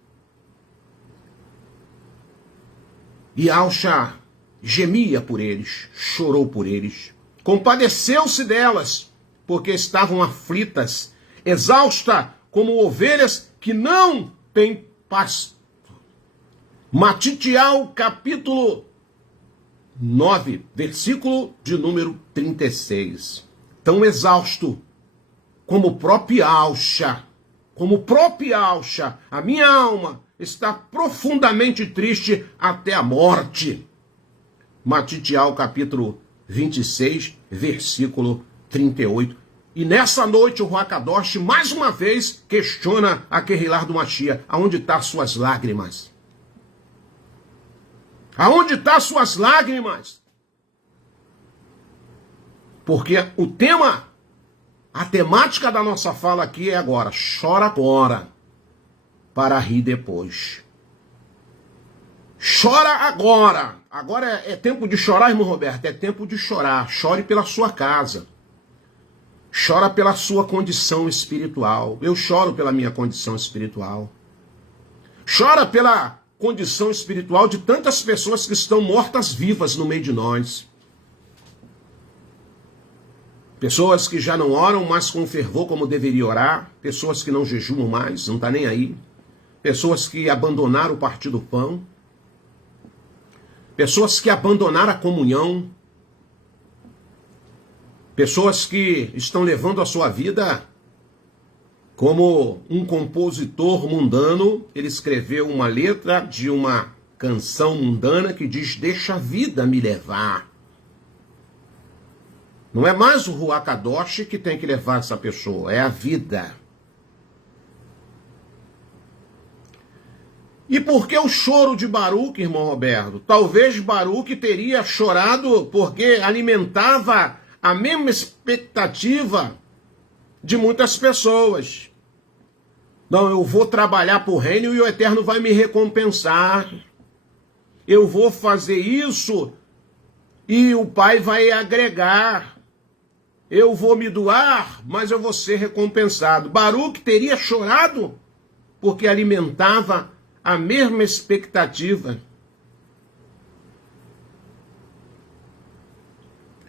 e Alcha gemia por eles, chorou por eles, compadeceu-se delas, porque estavam aflitas, exaustas como ovelhas que não têm pasto. Matitial, capítulo 9, versículo de número 36. Tão exausto como o próprio Alcha, a minha alma está profundamente triste até a morte. Matitial, capítulo 26, versículo 38. E nessa noite o Ruach Kadosh mais uma vez questiona a Kehilah do Mashiach: aonde estão suas lágrimas? Aonde estão suas lágrimas? Porque o tema, a temática da nossa fala aqui é agora: chora agora, para rir depois. Chora agora. Agora é tempo de chorar, irmão Roberto, é tempo de chorar. Chore pela sua casa. Chora pela sua condição espiritual. Eu choro pela minha condição espiritual. Chora pela condição espiritual de tantas pessoas que estão mortas vivas no meio de nós. Pessoas que já não oram mais com fervor como deveria orar. Pessoas que não jejuam mais, não está nem aí. Pessoas que abandonaram o partir do pão. Pessoas que abandonaram a comunhão. Pessoas que estão levando a sua vida como um compositor mundano. Ele escreveu uma letra de uma canção mundana que diz: deixa a vida me levar. Não é mais o Ruach Kadosh que tem que levar essa pessoa, é a vida. E por que o choro de Baruque, irmão Roberto? Talvez Baruque teria chorado porque alimentava a mesma expectativa de muitas pessoas. Não, eu vou trabalhar para o reino e o Eterno vai me recompensar. Eu vou fazer isso e o Pai vai agregar. Eu vou me doar, mas eu vou ser recompensado. Baruque teria chorado porque alimentava a mesma expectativa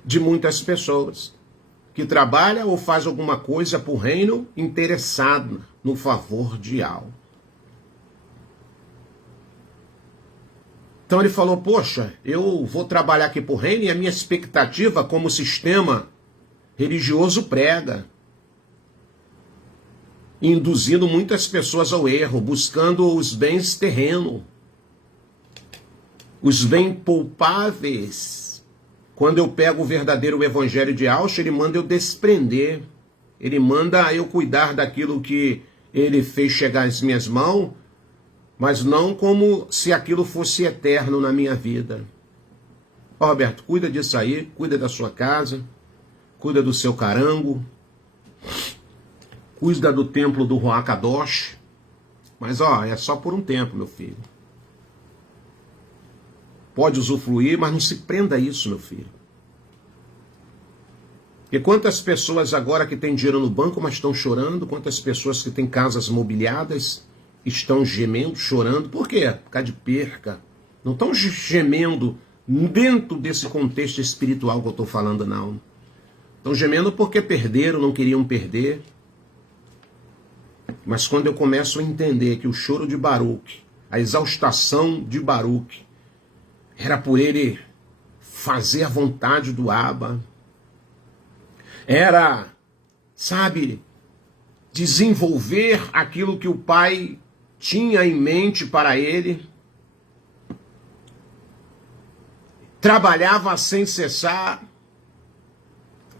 de muitas pessoas que trabalham ou faz alguma coisa para o reino interessado no favor de algo. Então ele falou: poxa, eu vou trabalhar aqui para o reino e a minha expectativa como sistema religioso prega, induzindo muitas pessoas ao erro, buscando os bens terrenos, os bens poupáveis. Quando eu pego o verdadeiro evangelho de Alcha, ele manda eu desprender, ele manda eu cuidar daquilo que ele fez chegar às minhas mãos, mas não como se aquilo fosse eterno na minha vida. Ó, Roberto, cuida disso aí, cuida da sua casa, cuida do seu carango, cuida do templo do Ruach Kadosh. Mas ó, é só por um tempo, meu filho. Pode usufruir, mas não se prenda a isso, meu filho. E quantas pessoas agora que têm dinheiro no banco, mas estão chorando? Quantas pessoas que têm casas mobiliadas estão gemendo, chorando? Por quê? Por causa de perca. Não estão gemendo dentro desse contexto espiritual que eu estou falando, não. Estão gemendo porque perderam, não queriam perder. Mas quando eu começo a entender que o choro de Baruque, a exaustação de Baruque, era por ele fazer a vontade do Abba, era, sabe, desenvolver aquilo que o Pai tinha em mente para ele, trabalhava sem cessar,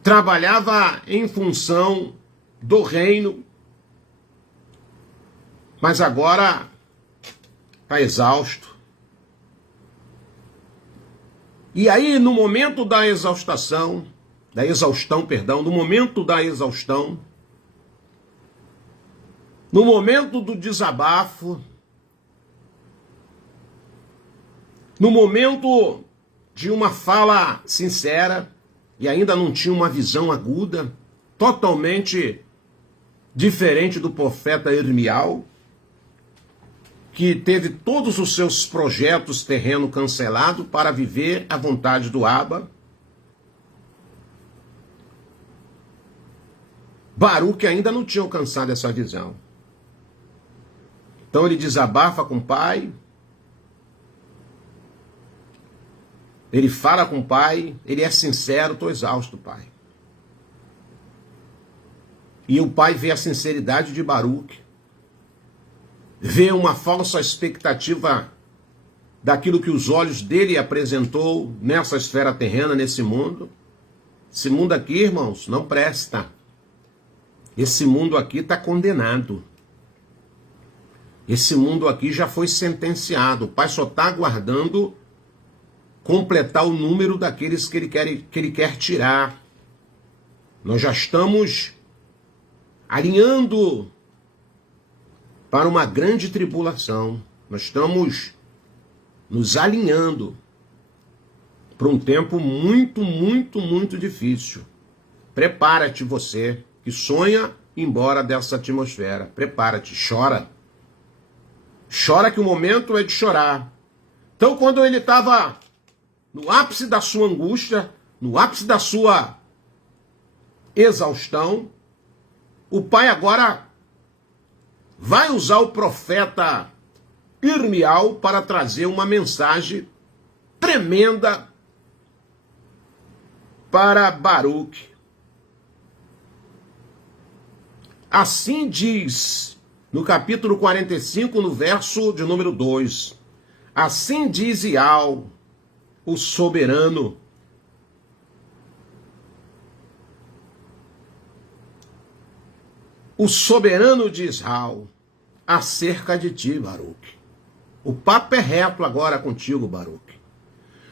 trabalhava em função do reino, mas agora está exausto. E aí, no momento da exaustão, no momento da exaustão, no momento do desabafo, no momento de uma fala sincera e ainda não tinha uma visão aguda, totalmente diferente do profeta Irmial, que teve todos os seus projetos terreno cancelado para viver a vontade do Abba. Baruque ainda não tinha alcançado essa visão. Então ele desabafa com o pai, ele fala com o pai, ele é sincero: estou exausto, pai. E o pai vê a sinceridade de Baruque, vê uma falsa expectativa daquilo que os olhos dele apresentou nessa esfera terrena, nesse mundo. Esse mundo aqui, irmãos, não presta. Esse mundo aqui está condenado. Esse mundo aqui já foi sentenciado. O pai só está aguardando completar o número daqueles que ele quer tirar. Nós já estamos alinhando para uma grande tribulação. Nós estamos nos alinhando para um tempo muito, muito, muito difícil. Prepara-te, você que sonha ir embora dessa atmosfera. Prepara-te, chora. Chora, que o momento é de chorar. Então, quando ele estava no ápice da sua angústia, no ápice da sua exaustão, o pai agora vai usar o profeta Irmial para trazer uma mensagem tremenda para Baruque. Assim diz no capítulo 45, no verso de número 2. Assim diz Ial, o soberano. O soberano de Israel, acerca de ti, Baruque. O papo é reto agora contigo, Baruque.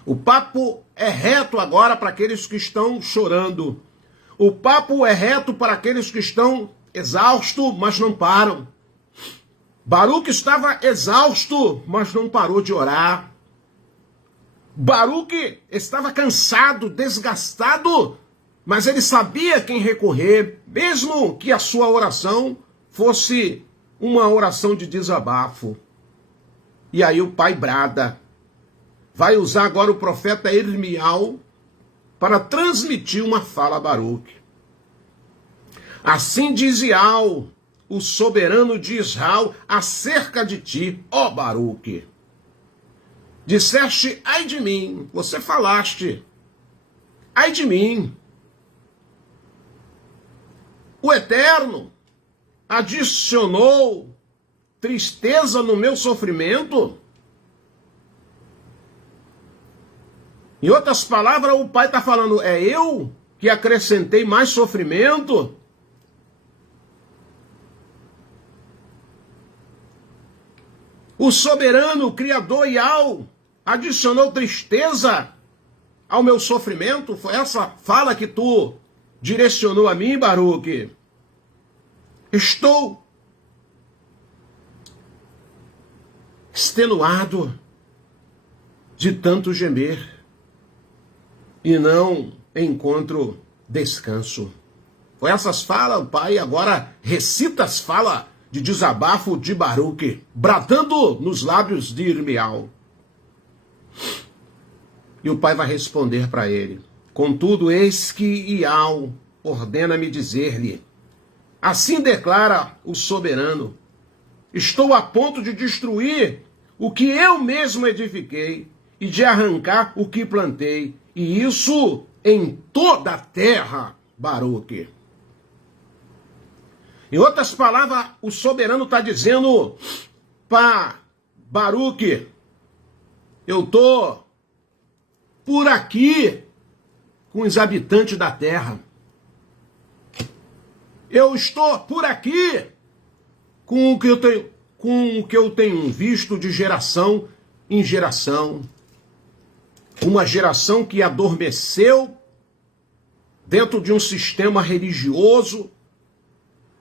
O papo é reto agora para aqueles que estão chorando. O papo é reto para aqueles que estão exaustos, mas não param. Baruque estava exausto, mas não parou de orar. Baruque estava cansado, desgastado, mas ele sabia quem recorrer, mesmo que a sua oração fosse uma oração de desabafo. E aí o pai brada. Vai usar agora o profeta Irmial para transmitir uma fala a Baruque. Assim diz Ial, o soberano de Israel, acerca de ti, ó Baruque. Disseste, ai de mim, você falaste, ai de mim. O Eterno adicionou tristeza no meu sofrimento. Em outras palavras, o pai está falando, é eu que acrescentei mais sofrimento? O soberano, o criador Ial, adicionou tristeza ao meu sofrimento? Foi essa fala que tu direcionou a mim, Baruque? Estou extenuado de tanto gemer e não encontro descanso. Foi essas falas, o pai agora recita as falas de desabafo de Baruque, bradando nos lábios de Irmial. E o pai vai responder para ele, contudo, eis que Ial ordena-me dizer-lhe, assim declara o soberano, estou a ponto de destruir o que eu mesmo edifiquei e de arrancar o que plantei, e isso em toda a terra, Baruque. Em outras palavras, o soberano está dizendo para Baruque, eu estou por aqui com os habitantes da terra. Eu estou por aqui com o que eu tenho visto de geração em geração. Uma geração que adormeceu dentro de um sistema religioso.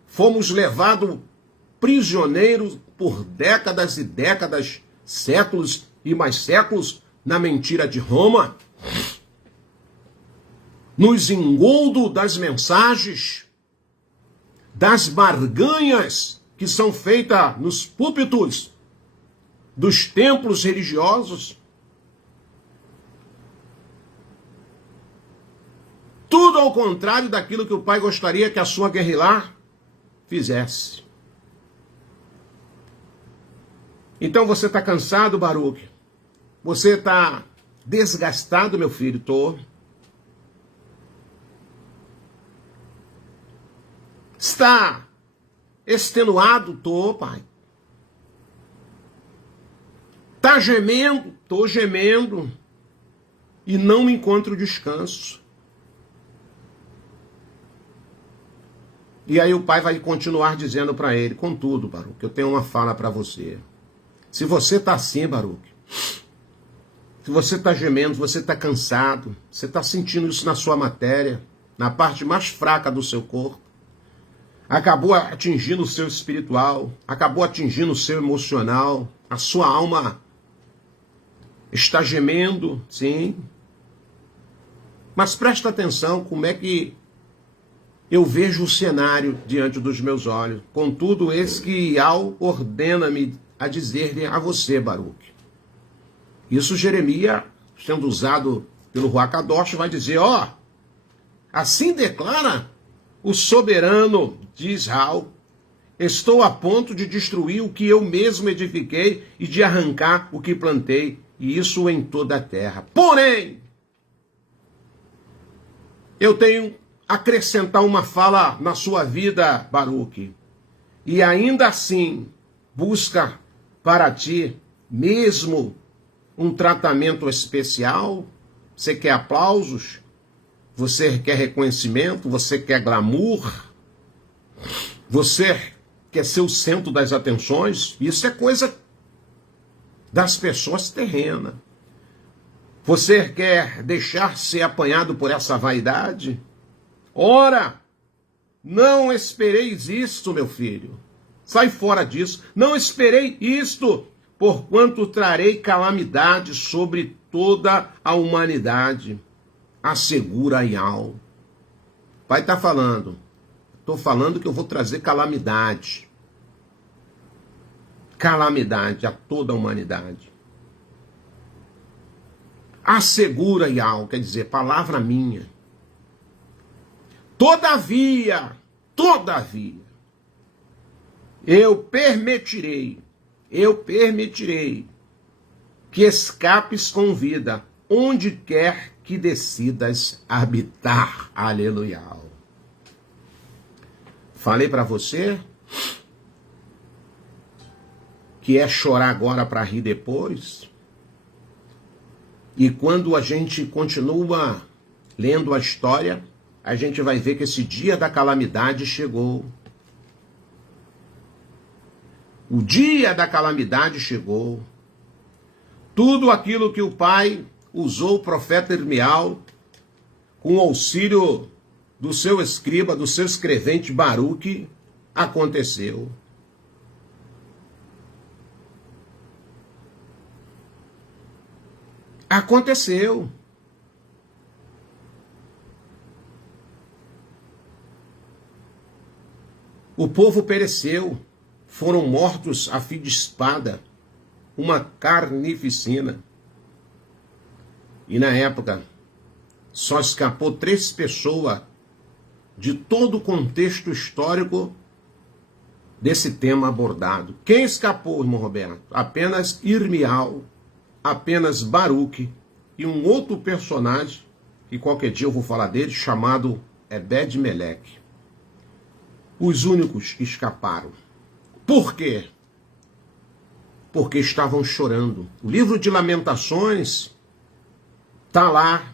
Fomos levados prisioneiros por décadas e décadas, séculos e mais séculos, na mentira de Roma. nos engoldos das mensagens, das barganhas que são feitas nos púlpitos dos templos religiosos. Tudo ao contrário daquilo que o Pai gostaria que a sua guerrilha fizesse. Então você está cansado, Baruque? Você está desgastado, meu filho? Tô. Está extenuado? Tô, pai. Está gemendo? Tô gemendo. E não encontro descanso. E aí o pai vai continuar dizendo para ele: contudo, Baruque, eu tenho uma fala para você. Se você está assim, Baruque, se você está gemendo, se você está cansado, você está sentindo isso na sua matéria, na parte mais fraca do seu corpo, acabou atingindo o seu espiritual, acabou atingindo o seu emocional, a sua alma está gemendo, sim. Mas presta atenção como é que eu vejo o cenário diante dos meus olhos. Contudo, eis que Yahweh ordena-me a dizer-lhe a você, Baruque. Isso Jeremias, sendo usado pelo Ruach Kadosh, vai dizer: ó, assim declara o soberano de Israel: estou a ponto de destruir o que eu mesmo edifiquei e de arrancar o que plantei, e isso em toda a terra. Porém, eu tenho a acrescentar uma fala na sua vida, Baruque, e ainda assim busca para ti mesmo um tratamento especial. Você quer aplausos? Você quer reconhecimento? Você quer glamour? Você quer ser o centro das atenções? Isso é coisa das pessoas terrenas. Você quer deixar ser apanhado por essa vaidade? Ora, não espereis isto, meu filho. Sai fora disso. Não esperei isto, porquanto trarei calamidade sobre toda a humanidade. Assegura Yahweh. O Pai está falando. Estou falando que eu vou trazer calamidade. Calamidade a toda a humanidade. Assegura Yahweh, quer dizer, palavra minha. Todavia, eu permitirei que escapes com vida, onde quer que decidas habitar. Aleluia. Falei para você que é chorar agora para rir depois. E quando a gente continua lendo a história, a gente vai ver que esse dia da calamidade chegou. O dia da calamidade chegou. Tudo aquilo que o Pai usou o profeta Irmial, com o auxílio do seu escriba, do seu escrevente Baruque, aconteceu. Aconteceu. O povo pereceu, foram mortos a fio de espada, uma carnificina. E na época, só escapou 3 pessoas de todo o contexto histórico desse tema abordado. Quem escapou, irmão Roberto? Apenas Irmial, apenas Baruque e um outro personagem, que qualquer dia eu vou falar dele, chamado Ebed-Meleque. Os únicos que escaparam. Por quê? Porque estavam chorando. O livro de Lamentações está lá,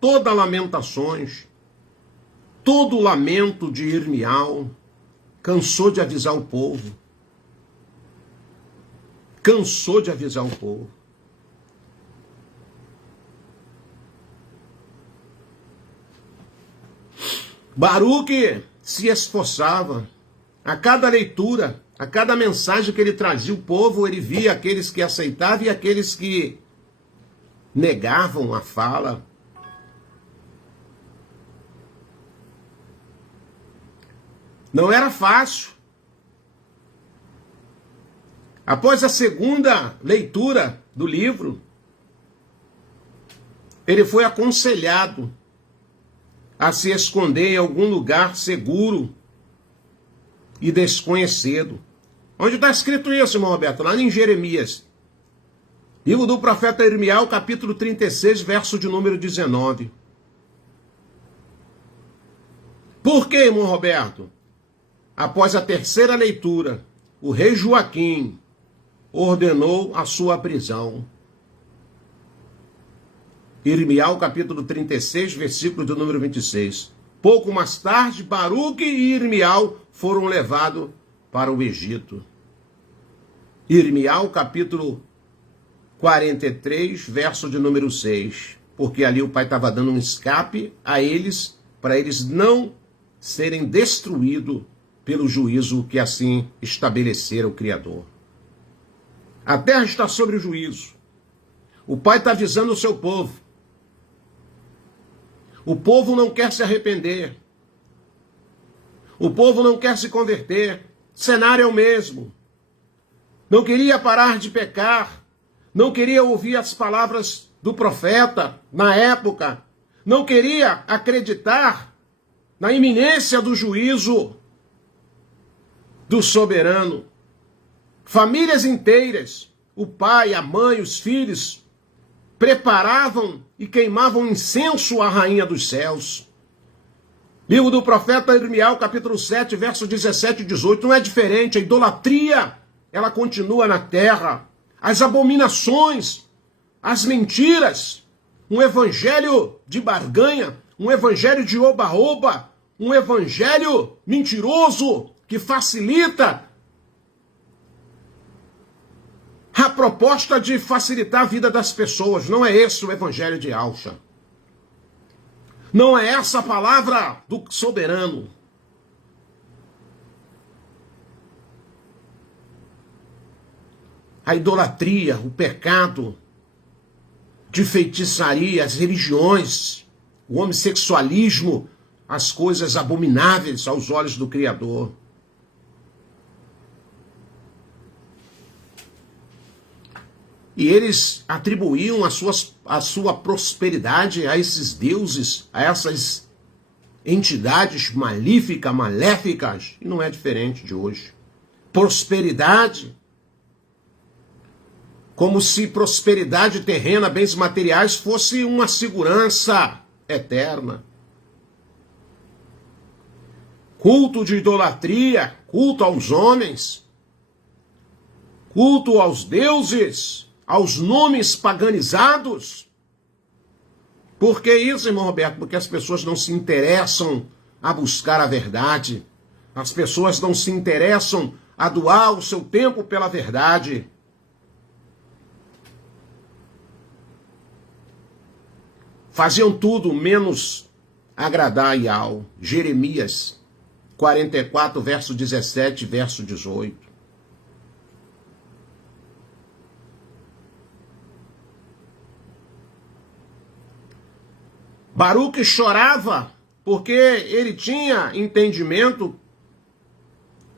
toda Lamentações, todo o lamento de Irmial, cansou de avisar o povo. Cansou de avisar o povo. Baruque se esforçava. A cada leitura, a cada mensagem que ele trazia, o povo, ele via aqueles que aceitavam e aqueles que negavam a fala. Não era fácil. Após a segunda leitura do livro, ele foi aconselhado a se esconder em algum lugar seguro e desconhecido. Onde está escrito isso, irmão Roberto? Lá em Jeremias. Livro do profeta Irmial, capítulo 36, verso de número 19. Por que, irmão Roberto? Após a terceira leitura, o rei Joaquim ordenou a sua prisão. Irmial, capítulo 36, versículo de número 26. Pouco mais tarde, Baruque e Irmial foram levados para o Egito. Irmial, capítulo 43, verso de número 6. Porque ali o pai estava dando um escape a eles, para eles não serem destruídos pelo juízo que assim estabelecera o Criador. A terra está sobre o juízo. O pai está avisando o seu povo. O povo não quer se arrepender. O povo não quer se converter. O cenário é o mesmo. Não queria parar de pecar. Não queria ouvir as palavras do profeta na época. Não queria acreditar na iminência do juízo do soberano. Famílias inteiras, o pai, a mãe, os filhos, preparavam e queimavam incenso à rainha dos céus. Livro do profeta Irmial, capítulo 7, verso 17 e 18, não é diferente. A idolatria, ela continua na terra. As abominações, as mentiras, um evangelho de barganha, um evangelho de oba-oba, um evangelho mentiroso que facilita a proposta de facilitar a vida das pessoas. Não é esse o evangelho de Alcha. Não é essa a palavra do soberano. A idolatria, o pecado de feitiçaria, as religiões, o homossexualismo, as coisas abomináveis aos olhos do Criador. E eles atribuíam a sua prosperidade a esses deuses, a essas entidades maléficas. E não é diferente de hoje. Prosperidade, como se prosperidade terrena, bens materiais, fosse uma segurança eterna. Culto de idolatria, culto aos homens, culto aos deuses, aos nomes paganizados. Por que isso, irmão Roberto? Porque as pessoas não se interessam a buscar a verdade. As pessoas não se interessam a doar o seu tempo pela verdade. Faziam tudo menos agradar Yahweh. Jeremias 44, verso 17, verso 18. Baruque chorava porque ele tinha entendimento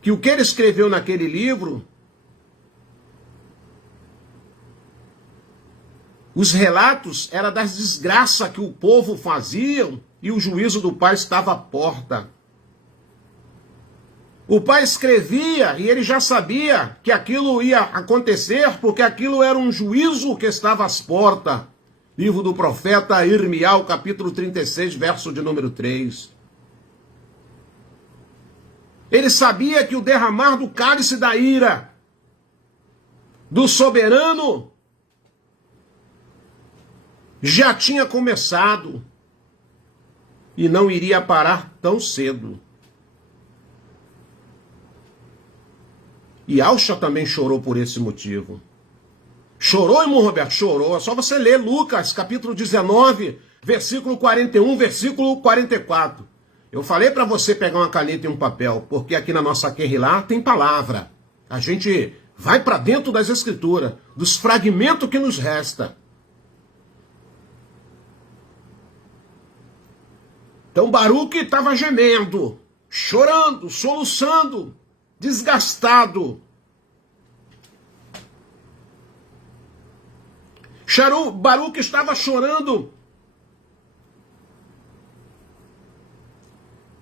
que o que ele escreveu naquele livro, os relatos eram das desgraças que o povo fazia e o juízo do pai estava à porta. O pai escrevia e ele já sabia que aquilo ia acontecer porque aquilo era um juízo que estava às portas. Livro do profeta Irmial, capítulo 36, verso de número 3. Ele sabia que o derramar do cálice da ira do soberano já tinha começado e não iria parar tão cedo. E Alcha também chorou por esse motivo. Chorou, irmão Roberto? Chorou. É só você ler Lucas, capítulo 19, versículo 41, versículo 44. Eu falei para você pegar uma caneta e um papel, porque aqui na nossa Querrilá tem palavra. A gente vai para dentro das escrituras, dos fragmentos que nos resta. Então Baruque estava gemendo, chorando, soluçando, desgastado. Baruque estava chorando,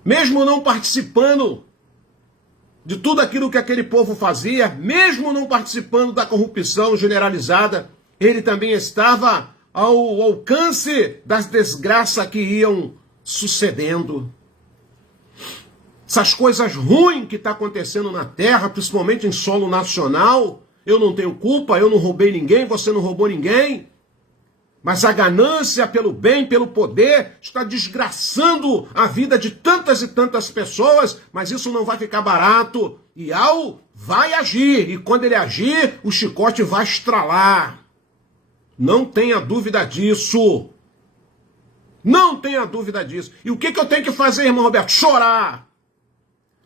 mesmo não participando de tudo aquilo que aquele povo fazia, mesmo não participando da corrupção generalizada, ele também estava ao alcance das desgraças que iam sucedendo. Essas coisas ruins que estão acontecendo na terra, principalmente em solo nacional. Eu não tenho culpa, eu não roubei ninguém, você não roubou ninguém. Mas a ganância pelo bem, pelo poder, está desgraçando a vida de tantas e tantas pessoas, mas isso não vai ficar barato. E vai agir, e quando ele agir, o chicote vai estralar. Não tenha dúvida disso. Não tenha dúvida disso. E o que eu tenho que fazer, irmão Roberto? Chorar.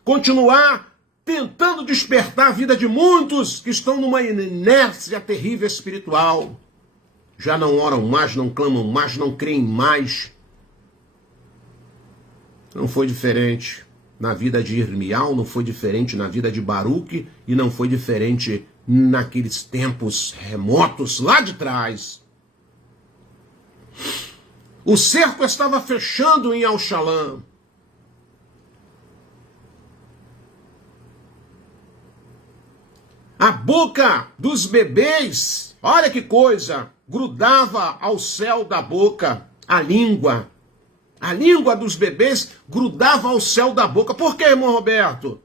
Continuar tentando despertar a vida de muitos que estão numa inércia terrível espiritual. Já não oram mais, não clamam mais, não creem mais. Não foi diferente na vida de Irmial, não foi diferente na vida de Baruque e não foi diferente naqueles tempos remotos lá de trás. O cerco estava fechando em Al-Shalom. A boca dos bebês, olha que coisa, grudava ao céu da boca, a língua. A língua dos bebês grudava ao céu da boca. Por quê, irmão Roberto?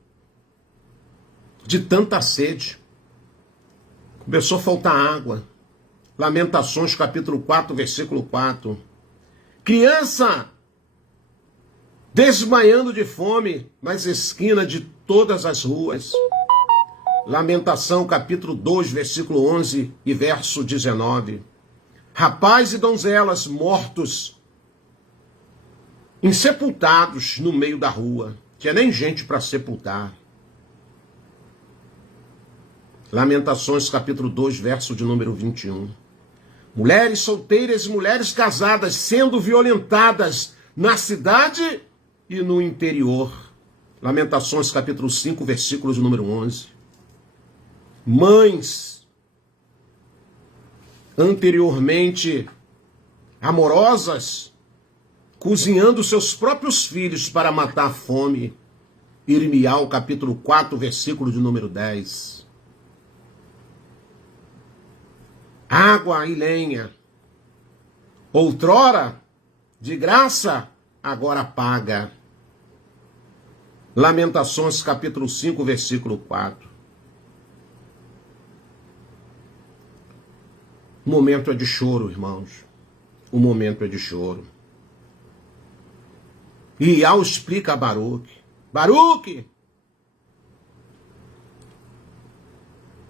De tanta sede. Começou a faltar água. Lamentações, capítulo 4, versículo 4. Criança desmaiando de fome nas esquinas de todas as ruas. Lamentação, capítulo 2, versículo 11 e verso 19. Rapaz e donzelas mortos, insepultados no meio da rua. Tinha nem gente para sepultar. Lamentações, capítulo 2, verso de número 21. Mulheres solteiras e mulheres casadas sendo violentadas na cidade e no interior. Lamentações, capítulo 5, versículo de número 11. Mães anteriormente amorosas, cozinhando seus próprios filhos para matar a fome. Irmial, capítulo 4, versículo de número 10. Água e lenha, outrora de graça, agora paga. Lamentações, capítulo 5, versículo 4. O momento é de choro, irmãos. O momento é de choro. E Ial explica a Baruque. Baruque!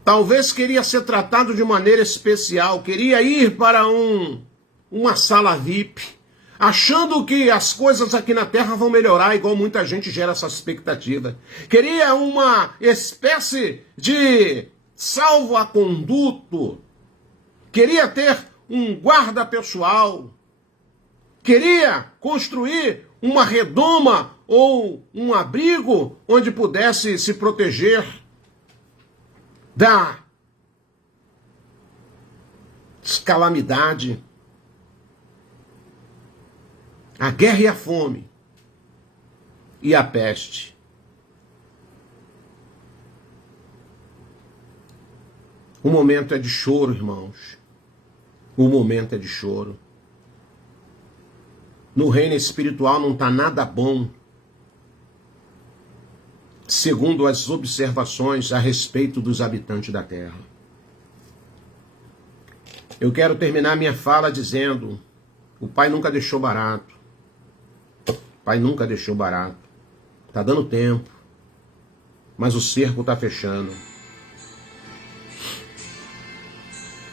Talvez queria ser tratado de maneira especial. Queria ir para uma sala VIP. Achando que as coisas aqui na Terra vão melhorar, igual muita gente gera essa expectativa. Queria uma espécie de salvo-conduto. Queria ter um guarda pessoal. Queria construir uma redoma ou um abrigo onde pudesse se proteger da calamidade, a guerra e a fome e a peste. O momento é de choro, irmãos. O momento é de choro. No reino espiritual não está nada bom, segundo as observações a respeito dos habitantes da terra. Eu quero terminar minha fala dizendo: o Pai nunca deixou barato. O Pai nunca deixou barato. Está dando tempo, mas o cerco está fechando.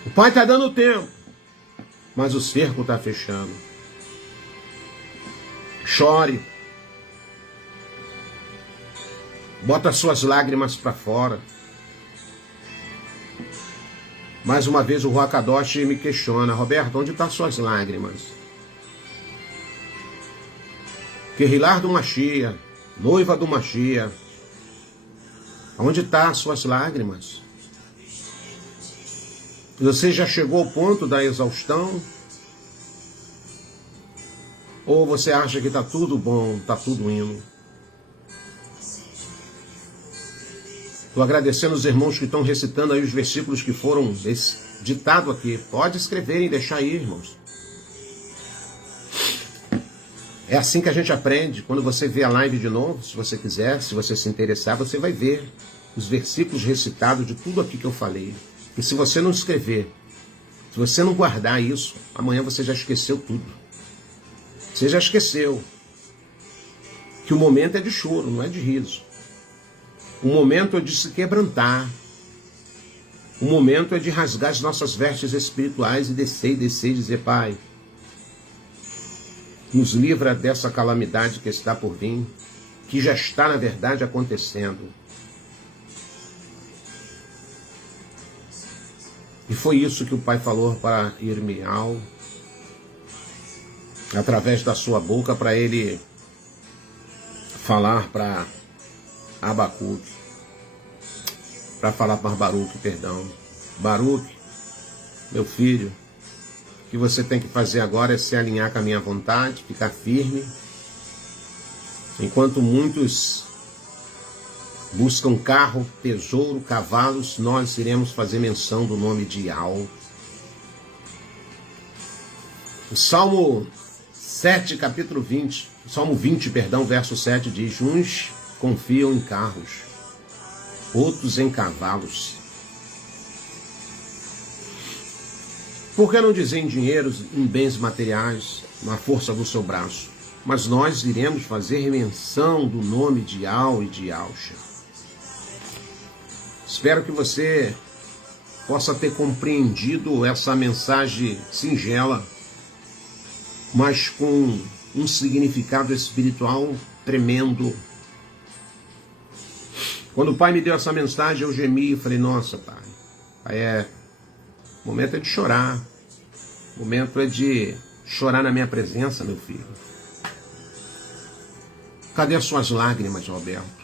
O Pai está dando tempo, mas o cerco está fechando. Chore. Bota suas lágrimas para fora. Mais uma vez o Ruach Kadosh me questiona: Roberto, onde estão suas lágrimas? Querilar do Mashiach, noiva do Mashiach. Onde estão as suas lágrimas? Você já chegou ao ponto da exaustão? Ou você acha que está tudo bom, está tudo indo? Estou agradecendo os irmãos que estão recitando aí os versículos que foram ditados aqui. Pode escrever e deixar aí, irmãos. É assim que a gente aprende. Quando você vê a live de novo, se você quiser, se você se interessar, você vai ver os versículos recitados de tudo aqui que eu falei. E se você não escrever, se você não guardar isso, amanhã você já esqueceu tudo. Você já esqueceu que o momento é de choro, não é de riso. O momento é de se quebrantar. O momento é de rasgar as nossas vestes espirituais e descer e dizer: Pai, nos livra dessa calamidade que está por vir, que já está, na verdade, acontecendo. E foi isso que o Pai falou para Irmial, através da sua boca, para ele falar para Abacuque, para falar para Baruque, perdão. Baruque, meu filho, o que você tem que fazer agora é se alinhar com a minha vontade, ficar firme. Enquanto muitos buscam carro, tesouro, cavalos, nós iremos fazer menção do nome de Yahweh. O Salmo 7, capítulo 20, Salmo 20, perdão, verso 7 diz: uns confiam em carros, outros em cavalos. Por que não dizer em dinheiro, em bens materiais, na força do seu braço? Mas nós iremos fazer menção do nome de Yahweh e de Yahshua. Espero que você possa ter compreendido essa mensagem singela, mas com um significado espiritual tremendo. Quando o Pai me deu essa mensagem, eu gemi e falei: nossa, Pai, o momento é de chorar. O momento é de chorar na minha presença, meu filho. Cadê as suas lágrimas, Roberto?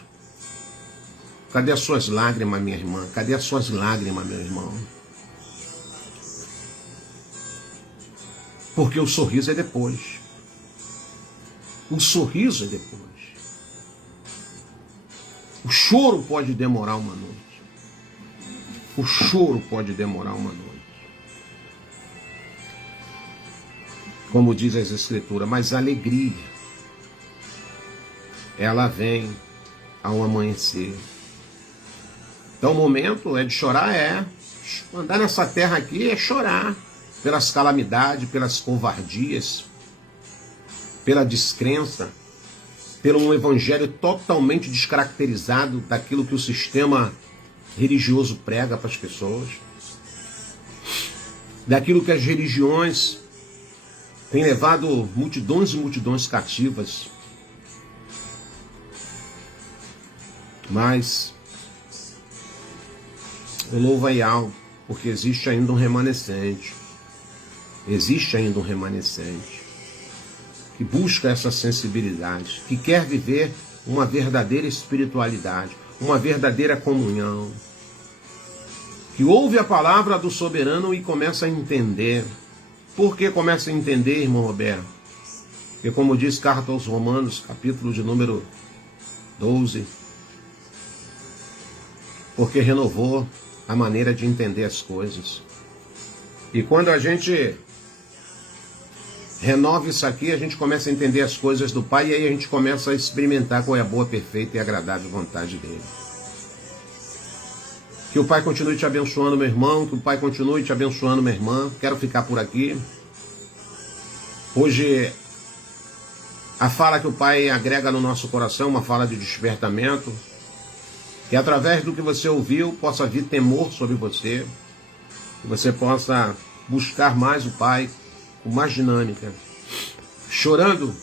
Cadê as suas lágrimas, minha irmã? Cadê as suas lágrimas, meu irmão? Porque o sorriso é depois. O sorriso é depois. O choro pode demorar uma noite. O choro pode demorar uma noite. Como diz as Escrituras, mas a alegria, ela vem ao amanhecer. Então o momento é de chorar, andar nessa terra aqui é chorar pelas calamidades, pelas covardias, pela descrença, pelo um evangelho totalmente descaracterizado daquilo que o sistema religioso prega para as pessoas, daquilo que as religiões têm levado multidões e multidões cativas. Mas eu louvo a Yahweh, porque existe ainda um remanescente. Existe ainda um remanescente que busca essa sensibilidade, que quer viver uma verdadeira espiritualidade, uma verdadeira comunhão, que ouve a palavra do soberano e começa a entender. Por que começa a entender, irmão Roberto? Porque, como diz Carta aos Romanos, capítulo de número 12, porque renovou a maneira de entender as coisas. E quando a gente renova isso aqui, a gente começa a entender as coisas do Pai, e aí a gente começa a experimentar qual é a boa, perfeita e agradável vontade dele. Que o Pai continue te abençoando, meu irmão, que o Pai continue te abençoando, minha irmã. Quero ficar por aqui. Hoje, a fala que o Pai agrega no nosso coração, uma fala de despertamento, que através do que você ouviu, possa vir temor sobre você, que você possa buscar mais o Pai, com mais dinâmica, chorando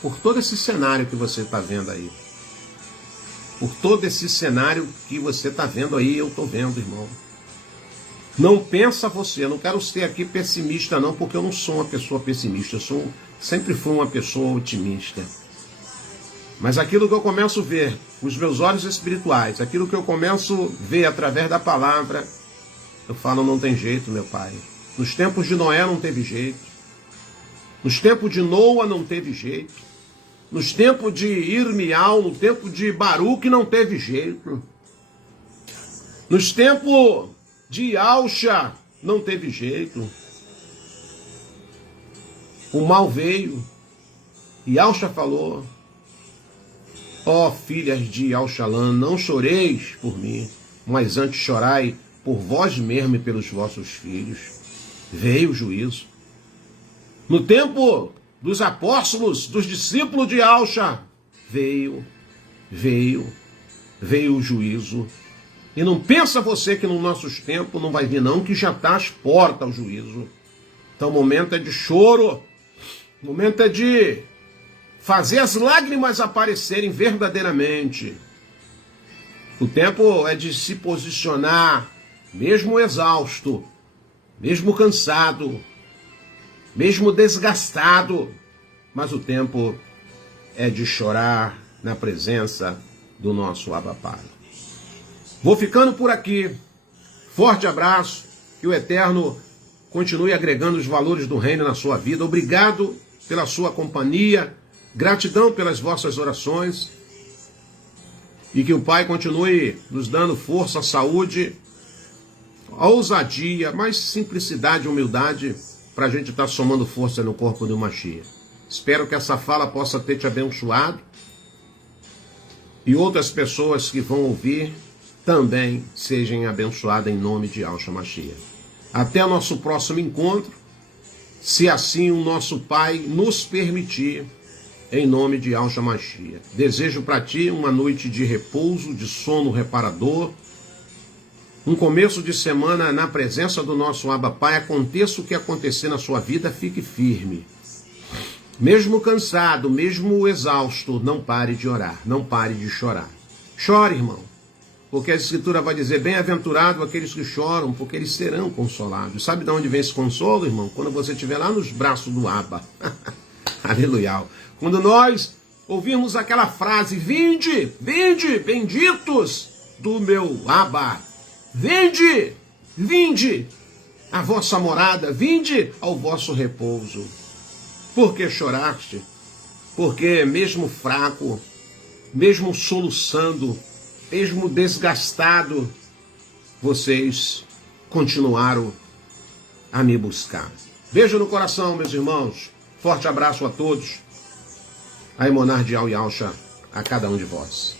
por todo esse cenário que você está vendo aí. Por todo esse cenário que você está vendo aí, eu estou vendo, irmão. Não pensa você, eu não quero ser aqui pessimista não, porque eu não sou uma pessoa pessimista, sempre fui uma pessoa otimista. Mas aquilo que eu começo a ver, os meus olhos espirituais, aquilo que eu começo a ver através da palavra, eu falo, não tem jeito, meu Pai. Nos tempos de Noé não teve jeito. Nos tempos de Noa não teve jeito. Nos tempos de Irmial, no tempo de Baruque não teve jeito. Nos tempos de Alcha não teve jeito. O mal veio. E Alcha falou, ó filhas de Alxalã, não choreis por mim, mas antes chorai por vós mesmos e pelos vossos filhos. Veio o juízo. No tempo dos apóstolos, dos discípulos de Alcha, veio o juízo. E não pensa você que nos nossos tempos não vai vir não, que já está às portas o juízo. Então o momento é de choro, o momento é de fazer as lágrimas aparecerem verdadeiramente. O tempo é de se posicionar, mesmo exausto, mesmo cansado, mesmo desgastado, mas o tempo é de chorar na presença do nosso Abba Pai. Vou ficando por aqui. Forte abraço, que o Eterno continue agregando os valores do reino na sua vida. Obrigado pela sua companhia, gratidão pelas vossas orações, e que o Pai continue nos dando força, saúde, ousadia, mais simplicidade e humildade, para a gente estar somando força no corpo do Mashiach. Espero que essa fala possa ter te abençoado e outras pessoas que vão ouvir também sejam abençoadas em nome de Yahshua Mashiach. Até o nosso próximo encontro, se assim o nosso Pai nos permitir, em nome de Yahshua Mashiach. Desejo para ti uma noite de repouso, de sono reparador, um começo de semana na presença do nosso Abba Pai. Aconteça o que acontecer na sua vida, fique firme. Mesmo cansado, mesmo exausto, não pare de orar, não pare de chorar. Chore, irmão, porque a Escritura vai dizer, bem-aventurado aqueles que choram, porque eles serão consolados. Sabe de onde vem esse consolo, irmão? Quando você estiver lá nos braços do Abba. Aleluia. Quando nós ouvirmos aquela frase, vinde, vinde, benditos do meu Abba. Vinde, vinde à vossa morada, vinde ao vosso repouso. Por que choraste? Porque mesmo fraco, mesmo soluçando, mesmo desgastado, vocês continuaram a me buscar. Beijo no coração, meus irmãos. Forte abraço a todos. A Emonar de Al Yahshua a cada um de vós.